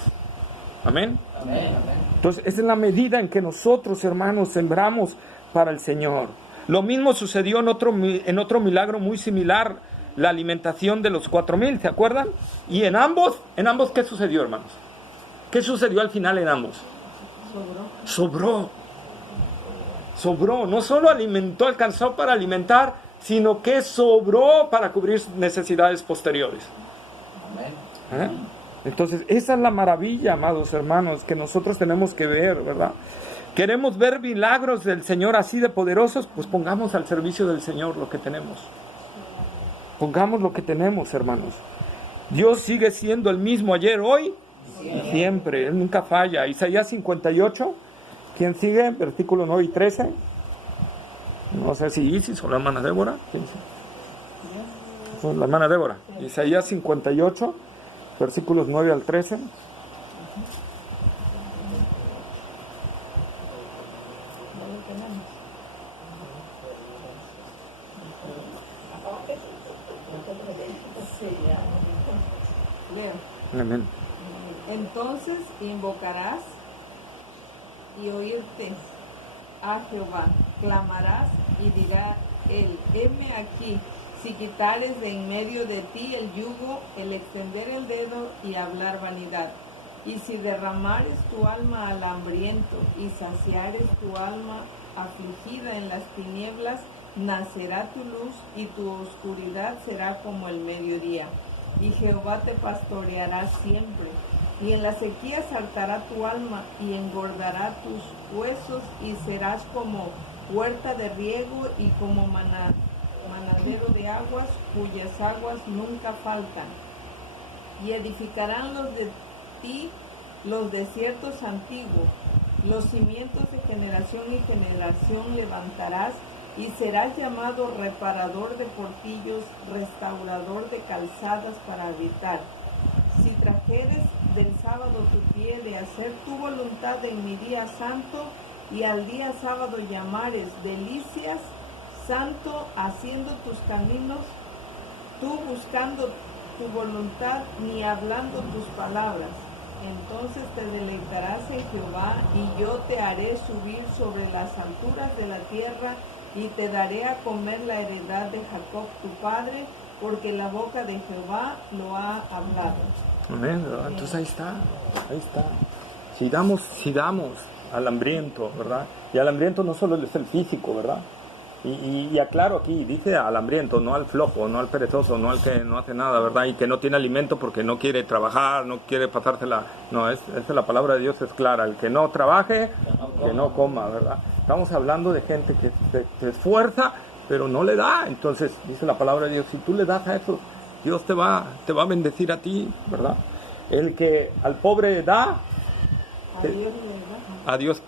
Amén. Amén. Entonces, esa es la medida en que nosotros, hermanos, sembramos para el Señor. Lo mismo sucedió en otro milagro muy similar, la alimentación de los 4,000, ¿se acuerdan? Y en ambos, ¿qué sucedió, hermanos? ¿Qué sucedió al final en ambos? Sobró. No solo alcanzó para alimentar, sino que sobró para cubrir necesidades posteriores. Amén. Entonces, esa es la maravilla, amados hermanos, que nosotros tenemos que ver, ¿verdad? Queremos ver milagros del Señor así de poderosos, pues pongamos al servicio del Señor lo que tenemos. Pongamos lo que tenemos, hermanos. Dios sigue siendo el mismo ayer, hoy y siempre. Él nunca falla. Isaías 58, ¿quién sigue? Versículos 9 y 13. No sé si Isis o la hermana Débora. ¿Quién sigue? La hermana Débora. Isaías 58, versículos 9 al 13. Leo. Amén. Entonces invocarás y oírte a Jehová, clamarás y dirá él, heme aquí, si quitares de en medio de ti el yugo, el extender el dedo y hablar vanidad, y si derramares tu alma al hambriento y saciares tu alma afligida en las tinieblas, nacerá tu luz y tu oscuridad será como el mediodía. Y Jehová te pastoreará siempre, y en la sequía saltará tu alma, y engordará tus huesos, y serás como huerta de riego, y como manadero de aguas, cuyas aguas nunca faltan. Y edificarán los de ti los desiertos antiguos, los cimientos de generación y generación levantarás, y serás llamado reparador de portillos, restaurador de calzadas para habitar. Si trajeres del sábado tu pie de hacer tu voluntad en mi día santo, y al día sábado llamares delicias, santo, haciendo tus caminos, tú buscando tu voluntad, ni hablando tus palabras, entonces te deleitarás en Jehová, y yo te haré subir sobre las alturas de la tierra, y te daré a comer la heredad de Jacob tu padre, porque la boca de Jehová lo ha hablado. Amén. Entonces ahí está. Si damos al hambriento, ¿verdad? Y al hambriento no solo es el físico, ¿verdad? Y aclaro aquí, dice al hambriento, no al flojo, no al perezoso, no al que no hace nada, ¿verdad? Y que no tiene alimento porque no quiere trabajar, no quiere pasársela. No, la palabra de Dios es clara. El que no trabaje, que no coma, ¿verdad? Estamos hablando de gente que se esfuerza, pero no le da. Entonces, dice la palabra de Dios, si tú le das a eso, Dios te va a bendecir a ti, ¿verdad? El que al pobre da, a Dios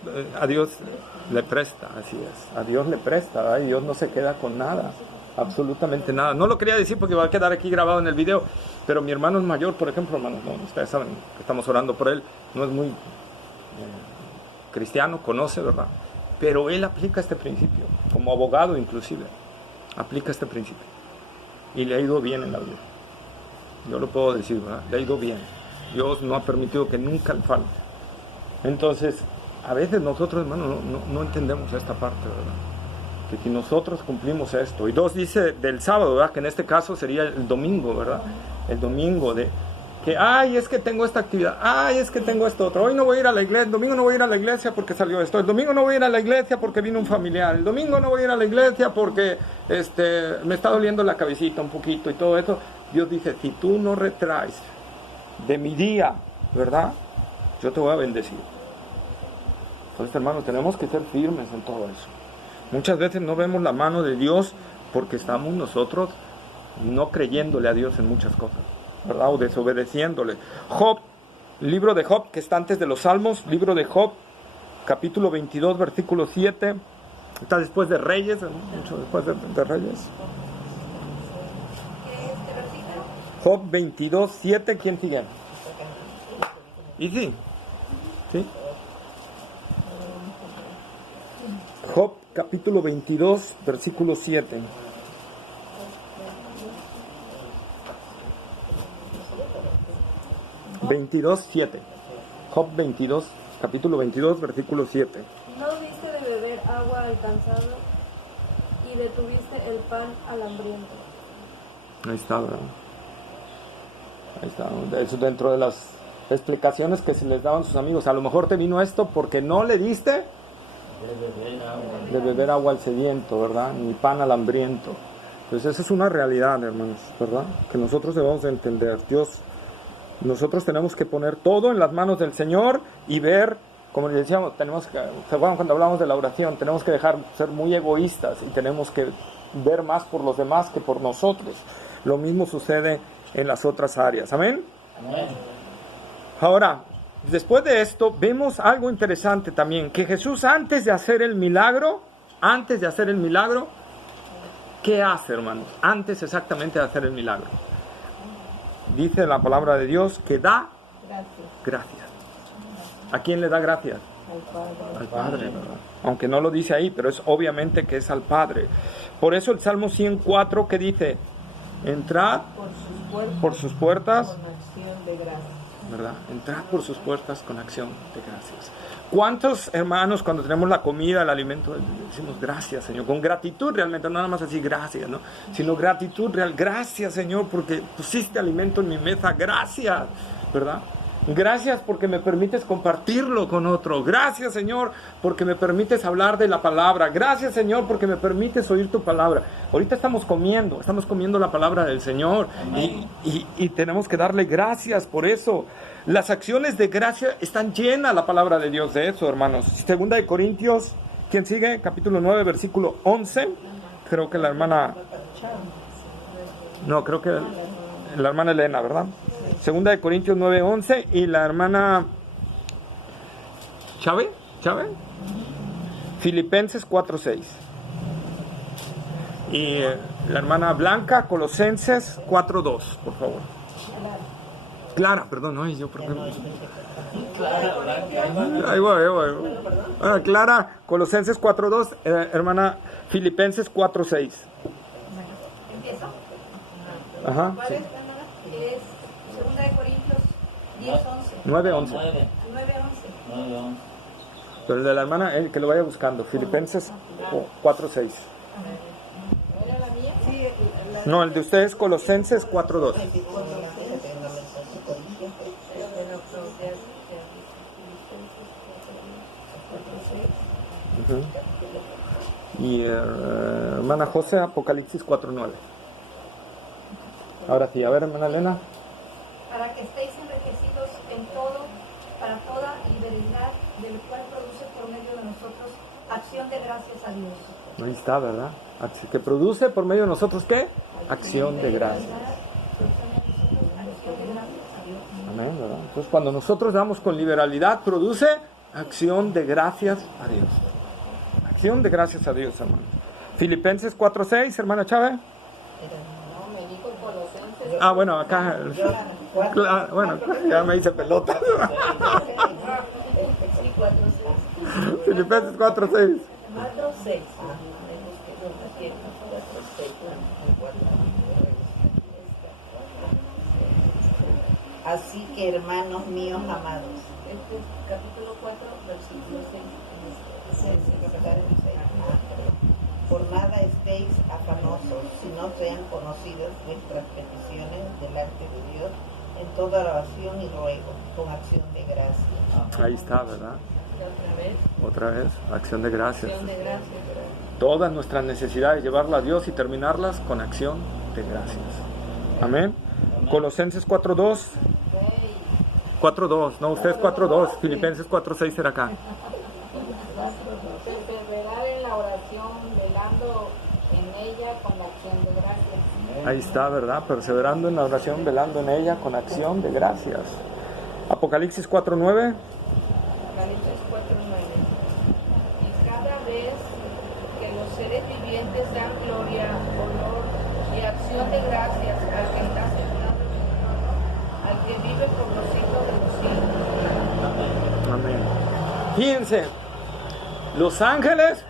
le presta, así es. A Dios le presta, ¿verdad? Y Dios no se queda con nada, absolutamente nada. No lo quería decir porque va a quedar aquí grabado en el video, pero mi hermano es mayor, por ejemplo, hermanos, no, ustedes saben que estamos orando por él, no es muy cristiano, conoce, ¿verdad? Pero él aplica este principio, como abogado inclusive, aplica este principio. Y le ha ido bien en la vida. Yo lo puedo decir, ¿verdad? Le ha ido bien. Dios no ha permitido que nunca le falte. Entonces, a veces nosotros, hermanos, no entendemos esta parte, ¿verdad? Que si nosotros cumplimos esto, y 2 dice del sábado, ¿verdad? Que en este caso sería el domingo, ¿verdad? El domingo de que, ay, es que tengo esta actividad, ay, es que tengo esto otro, hoy no voy a ir a la iglesia, el domingo no voy a ir a la iglesia porque salió esto, el domingo no voy a ir a la iglesia porque vino un familiar, el domingo no voy a ir a la iglesia porque me está doliendo la cabecita un poquito y todo eso. Dios dice, si tú no retraes de mi día, ¿verdad? Yo te voy a bendecir. Entonces, hermanos, tenemos que ser firmes en todo eso. Muchas veces no vemos la mano de Dios porque estamos nosotros no creyéndole a Dios en muchas cosas, ¿verdad? O desobedeciéndole. Job, libro de Job, que está antes de los Salmos, libro de Job, capítulo 22, versículo 7, está después de Reyes, mucho después de Reyes. Job 22, 7, ¿quién sigue? ¿Y sí? ¿Sí? Job capítulo 22, versículo 7. Job 22, capítulo 22, versículo 7. No diste de beber agua al cansado y detuviste el pan al hambriento. Ahí está, ¿verdad? Ahí está. Eso dentro de las explicaciones que se les daban a sus amigos. A lo mejor te vino esto porque no le diste de beber agua al sediento, ¿verdad? Ni pan al hambriento. Entonces esa es una realidad, hermanos, ¿verdad? Que nosotros debemos de entender. Nosotros tenemos que poner todo en las manos del Señor y ver, como les decíamos, ¿se acuerdan cuando hablamos de la oración? Tenemos que dejar ser muy egoístas y tenemos que ver más por los demás que por nosotros. Lo mismo sucede en las otras áreas. ¿Amén? Amén. Ahora, después de esto, vemos algo interesante también, que Jesús antes de hacer el milagro, ¿qué hace, hermanos? Antes exactamente de hacer el milagro. Dice la palabra de Dios que da gracias. ¿A quién le da gracias? Al Padre, ¿verdad? Aunque no lo dice ahí, pero es obviamente que es al Padre. Por eso el Salmo 104 que dice, entrad por sus puertas con acción de gracias. ¿Verdad? Entrad por sus puertas con acción de gracias. ¿Cuántos hermanos cuando tenemos la comida, el alimento, decimos gracias, Señor? Con gratitud realmente, no nada más así gracias, ¿no? Sino gratitud real. Gracias, Señor, porque pusiste alimento en mi mesa. Gracias, ¿verdad? Gracias porque me permites compartirlo con otro. Gracias, Señor, porque me permites hablar de la palabra. Gracias, Señor, porque me permites oír tu palabra. Ahorita estamos comiendo la palabra del Señor y tenemos que darle gracias por eso. Las acciones de gracia están llenas la palabra de Dios de eso, hermanos. Segunda de Corintios, ¿quién sigue? Capítulo 9, versículo 11. Creo que la hermana... No, creo que la hermana Elena, ¿verdad? Segunda de Corintios 9:11 y la hermana ¿Chávez? Filipenses 4:6 y la hermana Blanca Colosenses 4:2, por favor. Clara, perdón, no, yo creo que ahí voy. Clara Colosenses 4:2, hermana Filipenses 4:6. ¿Empiezo? Ajá. ¿Cuál Sí. es? Es Segunda de Corintios 10:11. 9:11. 9:11. 9:11. Pero el de la hermana, que lo vaya buscando. Filipenses 4:6. ¿No era la mía? Sí, No, el de ustedes Colosenses 4:2. Y hermana José, Apocalipsis 4:9. Ahora sí, a ver, hermana Elena. Para que estéis enriquecidos en todo, para toda liberalidad, del cual produce por medio de nosotros acción de gracias a Dios. Ahí está, ¿verdad? Así que produce por medio de nosotros, ¿qué? Acción de gracias. Amén, ¿verdad? Entonces, cuando nosotros damos con liberalidad, produce acción de gracias a Dios. Acción de gracias a Dios, hermano. Filipenses 4:6, hermana Chávez. No, me dijo Colosenses. Ah, bueno, acá. Bueno, ya me hice pelota. Filipenses 4:6. 4:6. Así que, hermanos míos amados, este es capítulo 4, versículo 6. Por nada estéis afanosos, si no sean conocidas vuestras peticiones delante de Dios en toda oración y ruego, con acción de gracias. Ahí está, ¿verdad? Otra vez. Otra vez, acción de gracias. Acción de gracias. Todas nuestras necesidades, llevarlas a Dios y terminarlas con acción de gracias. Amén. Colosenses 4:2. 4:2, no, ustedes 4:2. Filipenses 4:6 era acá. Perseverar en la oración, velando en ella con la acción de gracias. Ahí está, ¿verdad? Perseverando en la oración, velando en ella con acción de gracias. Apocalipsis 4:9. Apocalipsis 4:9. Y cada vez que los seres vivientes dan gloria, honor y acción de gracias al que está sentado en el trono, al que vive por los siglos de los siglos. Amén. Fíjense, los ángeles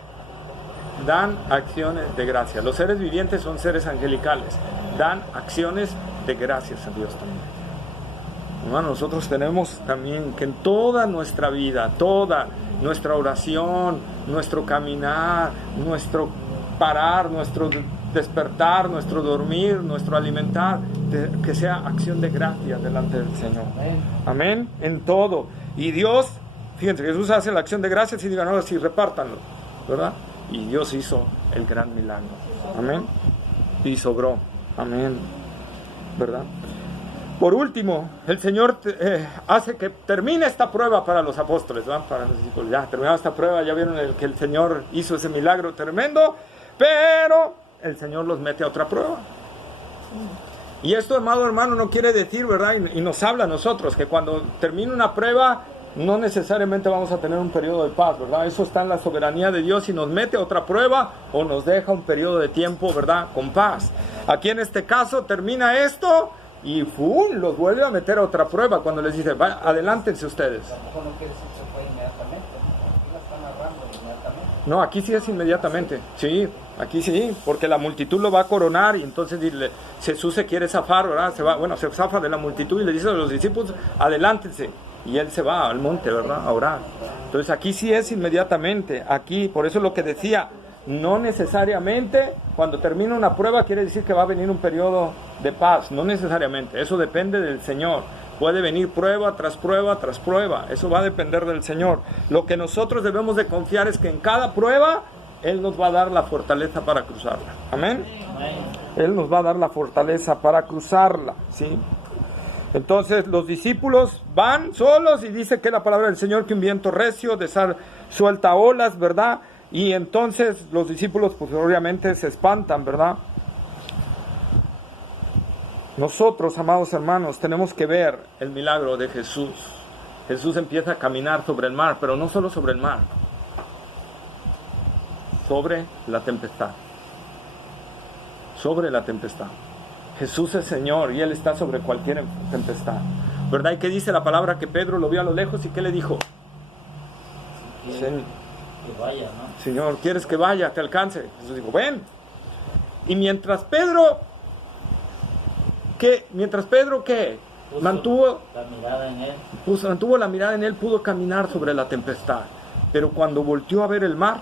dan acciones de gracias. Los seres vivientes son seres angelicales. Dan acciones de gracias a Dios también. Hermano, nosotros tenemos también que en toda nuestra vida, toda nuestra oración, nuestro caminar, nuestro parar, nuestro despertar, nuestro dormir, nuestro alimentar, que sea acción de gracias delante del Señor. Amén. En todo. Y Dios, fíjense, Jesús hace la acción de gracias y digan, ahora sí, repártanlo, ¿verdad? Y Dios hizo el gran milagro. Amén. Y sobró. Amén. ¿Verdad? Por último, el Señor hace que termine esta prueba para los apóstoles, ¿verdad? Para los discípulos. Ya terminada esta prueba, ya vieron que el Señor hizo ese milagro tremendo, pero el Señor los mete a otra prueba. Y esto, amado hermano, no quiere decir, ¿verdad? Y nos habla a nosotros que cuando termine una prueba, no necesariamente vamos a tener un periodo de paz, ¿verdad? Eso está en la soberanía de Dios y nos mete a otra prueba o nos deja un periodo de tiempo, ¿verdad? Con paz. Aquí en este caso termina esto y los vuelve a meter a otra prueba cuando les dice, adelántense ustedes. Tampoco no quiere decir que fue inmediatamente, aquí la está narrando inmediatamente. No, aquí sí es inmediatamente, sí, aquí sí, porque la multitud lo va a coronar y entonces Jesús se quiere zafar, ¿verdad? Se zafa de la multitud y le dice a los discípulos, adelántense. Y él se va al monte, ¿verdad? A orar. Entonces aquí sí es inmediatamente, aquí, por eso lo que decía, no necesariamente cuando termina una prueba quiere decir que va a venir un periodo de paz, no necesariamente, eso depende del Señor. Puede venir prueba tras prueba tras prueba, eso va a depender del Señor. Lo que nosotros debemos de confiar es que en cada prueba Él nos va a dar la fortaleza para cruzarla. Amén. Él nos va a dar la fortaleza para cruzarla, ¿sí? Entonces los discípulos van solos y dice que la palabra del Señor que un viento recio suelta olas, ¿verdad? Y entonces los discípulos pues obviamente se espantan, ¿verdad? Nosotros, amados hermanos, tenemos que ver el milagro de Jesús. Jesús empieza a caminar sobre el mar, pero no solo sobre el mar, sobre la tempestad. Sobre la tempestad. Jesús es Señor y Él está sobre cualquier tempestad, ¿verdad? ¿Y qué dice la palabra? Que Pedro lo vio a lo lejos y ¿qué le dijo? Que vaya, ¿no? Señor, ¿quieres que vaya? Te alcance. Jesús dijo, ven. Y mientras Pedro mantuvo la mirada en él. Mantuvo la mirada en Él, pudo caminar sobre la tempestad. Pero cuando volteó a ver el mar,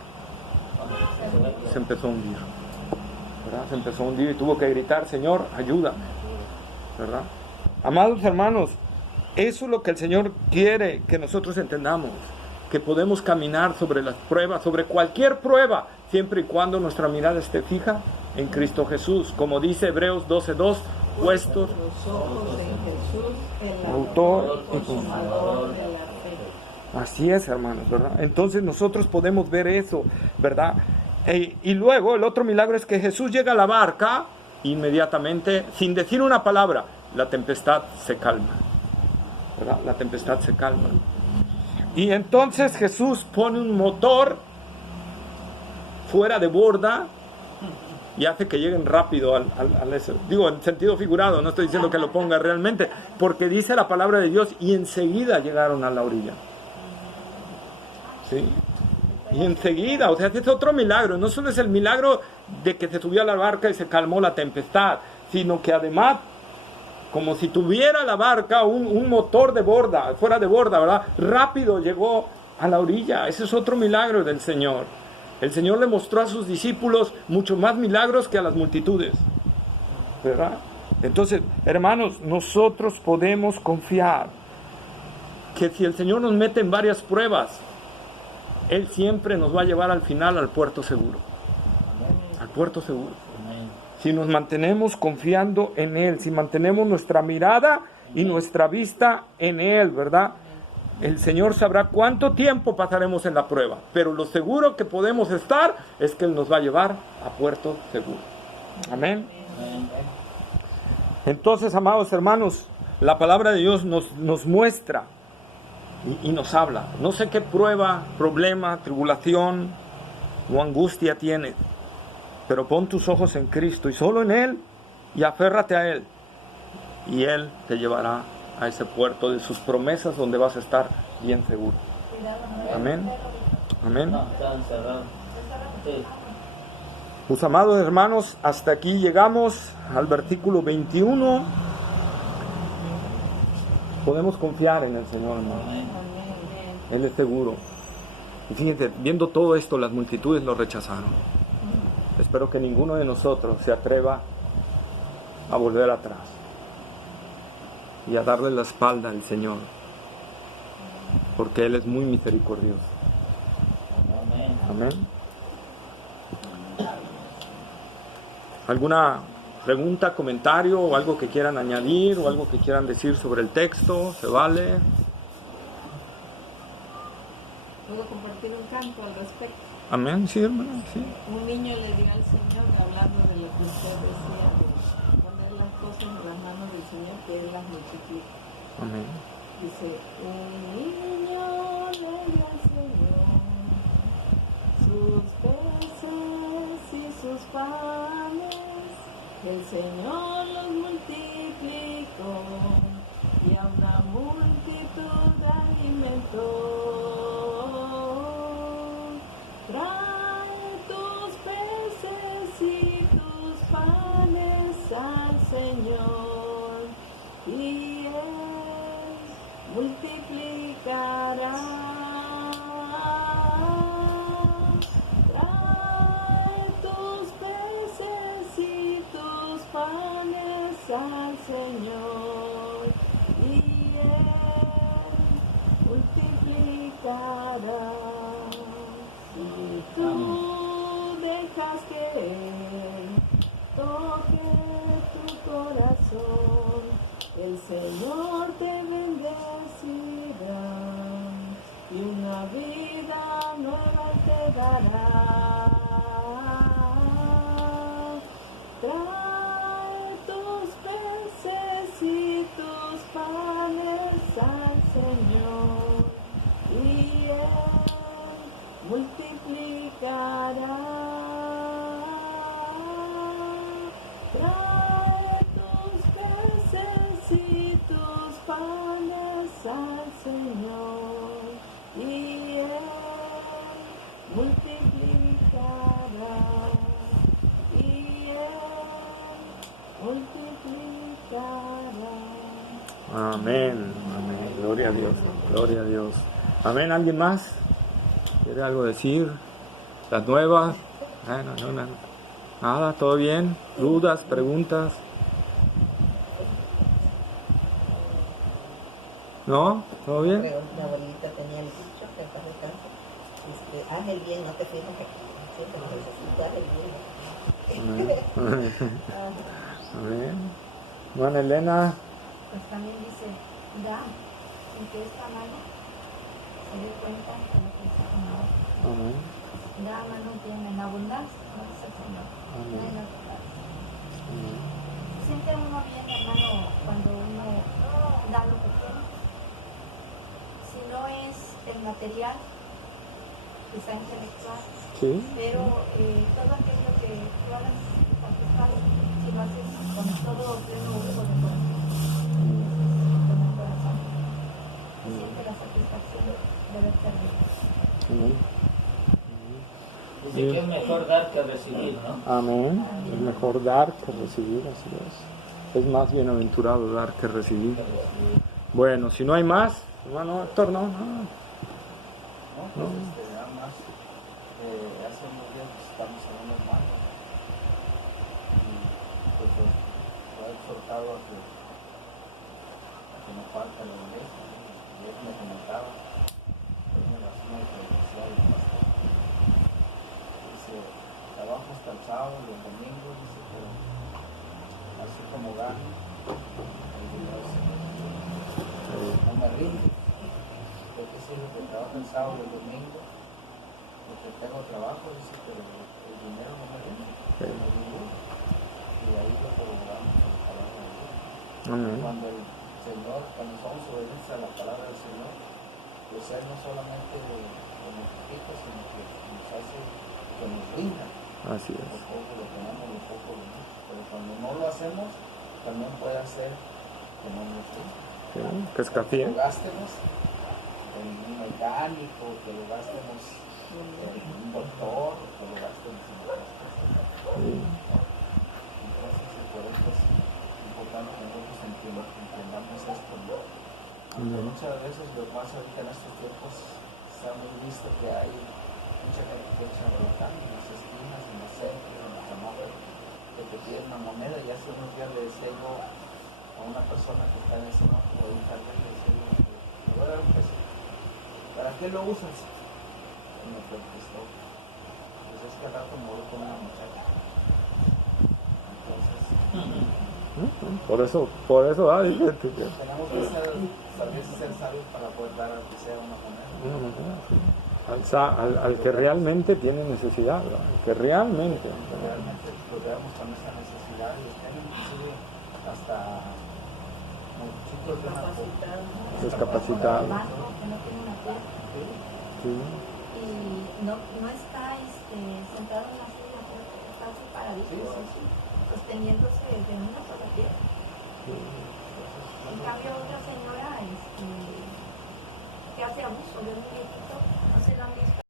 se empezó a hundir. ¿Verdad? Se empezó a hundir y tuvo que gritar, Señor, ayúdame, ¿verdad? Amados hermanos, eso es lo que el Señor quiere que nosotros entendamos, que podemos caminar sobre las pruebas, sobre cualquier prueba, siempre y cuando nuestra mirada esté fija en Cristo Jesús. Como dice Hebreos 12:2, puestos Los ojos en Jesús, el autor y consumador de la fe. Así es, hermanos, ¿verdad? Entonces nosotros podemos ver eso, ¿verdad? Y luego el otro milagro es que Jesús llega a la barca, inmediatamente, sin decir una palabra, la tempestad se calma, ¿verdad? La tempestad se calma. Y entonces Jesús pone un motor fuera de borda y hace que lleguen rápido al eso. Digo, en sentido figurado, no estoy diciendo que lo ponga realmente, porque dice la palabra de Dios, y enseguida llegaron a la orilla. ¿Sí? Y enseguida, o sea, es otro milagro. No solo es el milagro de que se subió a la barca y se calmó la tempestad, sino que además, como si tuviera la barca un motor de borda, fuera de borda, ¿verdad? Rápido llegó a la orilla. Ese es otro milagro del Señor. El Señor le mostró a sus discípulos mucho más milagros que a las multitudes, ¿verdad? Entonces, hermanos, nosotros podemos confiar que si el Señor nos mete en varias pruebas, Él siempre nos va a llevar al final al puerto seguro. Al puerto seguro. Si nos mantenemos confiando en Él, si mantenemos nuestra mirada y nuestra vista en Él, ¿verdad? El Señor sabrá cuánto tiempo pasaremos en la prueba, pero lo seguro que podemos estar es que Él nos va a llevar a puerto seguro. Amén. Entonces, amados hermanos, la palabra de Dios nos muestra y nos habla. No sé qué prueba, problema, tribulación o angustia tienes, pero pon tus ojos en Cristo y solo en Él, y aférrate a Él, y Él te llevará a ese puerto de sus promesas donde vas a estar bien seguro. Amén. Amén. No, está encerrado. Sí. Pues, amados hermanos, hasta aquí llegamos al versículo 21. Podemos confiar en el Señor, hermano. Él es seguro. Y fíjense, viendo todo esto, las multitudes lo rechazaron. Espero que ninguno de nosotros se atreva a volver atrás y a darle la espalda al Señor, porque Él es muy misericordioso. Amén. ¿Alguna pregunta, comentario o algo que quieran añadir o algo que quieran decir sobre el texto? ¿Se vale? ¿Puedo compartir un canto al respecto? Amén, sí, hermano, sí. Un niño le dio al Señor, hablando de lo que usted decía, de poner las cosas en las manos del Señor, que Él las multiplica. Amén. Dice, un niño le dio al Señor sus peces y sus panes, el Señor los multiplicó y a una multitud alimentó. Trae tus peces y tus panes al Señor, y Él multiplicará. Trae tus peces y tus panes al Señor, y Él multiplicará. Si tú dejas que Él toque tu corazón, el Señor te bendecirá y una vida nueva te dará. Trae tus peces y tus panes al Señor, y Él multiplicará. Trae tus peces y tus panes al Señor, y Él multiplicará. Y Él multiplicará. Amén, amén. Gloria a Dios, gloria a Dios. Amén. ¿Alguien más quiere algo decir? ¿Las nuevas? No. Nada, ¿todo bien? ¿Dudas, preguntas? ¿No? ¿Todo bien? Creo que la abuelita tenía el dicho. que paz descanse, haz el bien, no te fijas que siempre lo necesitas, haz el bien. Amén. Bueno, Elena. Pues también dice, da, en que esta mano se dé cuenta de lo que está con ahora. Amén. Da mano tiene en abundancia, no dice el Señor. Amén. No en abundancia. Se siente uno bien, hermano, cuando uno da lo que tiene. Si no es el material, quizá intelectual, Sí. pero todo aquello que tú hagas satisface, si lo haces con todo pleno uso de corazón, con el corazón, se siente la satisfacción de ver servir. Amén. Dice que es mejor dar que recibir, ¿no? Amén. Es mejor dar que recibir, así es. Es más bienaventurado dar que recibir. Bueno, si no hay más, hermano Héctor, no. No, pues nada más, hace unos días pues, estamos en un hermano y pues lo he exhortado a que no falte la iglesia, ¿no? Y él me comentaba, es una razón de diferenciar el pastor. Dice, trabajo hasta el sábado y el domingo, dice, pero así como gano, el dinero no me rinde. ¿De qué sirve que trabajo el sábado y el domingo? Porque tengo trabajo, dice, pero el dinero no me rinde. No rinde. Y ahí lo corroboramos con la palabra de Dios. Amén. Cuando el Señor, cuando somos obedientes a la palabra del Señor, pues Él no solamente nos multiplica, sino que nos hace que nos brinda. Así Lo es. poco lo tenemos, lo poco lo mucho. Pero cuando no lo hacemos, también puede hacer que no nos brinda. Sí, que escafíe. Que lo gástemos en un mecánico, que lo gastemos en un doctor, que lo gastemos en otras cosas. Sí. Entonces, por eso es importante que nosotros entendamos esto, ¿no? Porque Amén. muchas veces, lo más ahorita en estos tiempos, se ha muy visto que hay mucha gente que echa relojando en las esquinas, en los centros, en los semáforos, que te piden una moneda. Y hace unos días le decía yo a una persona que está en el semáforo, a un cartel, le decía yo, te voy a dar un peso. ¿Para qué lo usas? Y me contestó, pues es que al rato me voy con una muchacha. Entonces, Por eso, dije. tenemos que saber ser sabios para poder dar aunque sea una moneda. Al que realmente tiene necesidad, ¿verdad? Al que realmente. Realmente pues veamos con esa necesidad y tienen inclusive hasta chicos de una Descapacitado. Vasco, que no tiene una pierna Sí. y no está sentado en la silla, está así paradito, sosteniéndose de una sola pierna. En cambio, otra señora que hace abuso de un viejito, no se la han visto.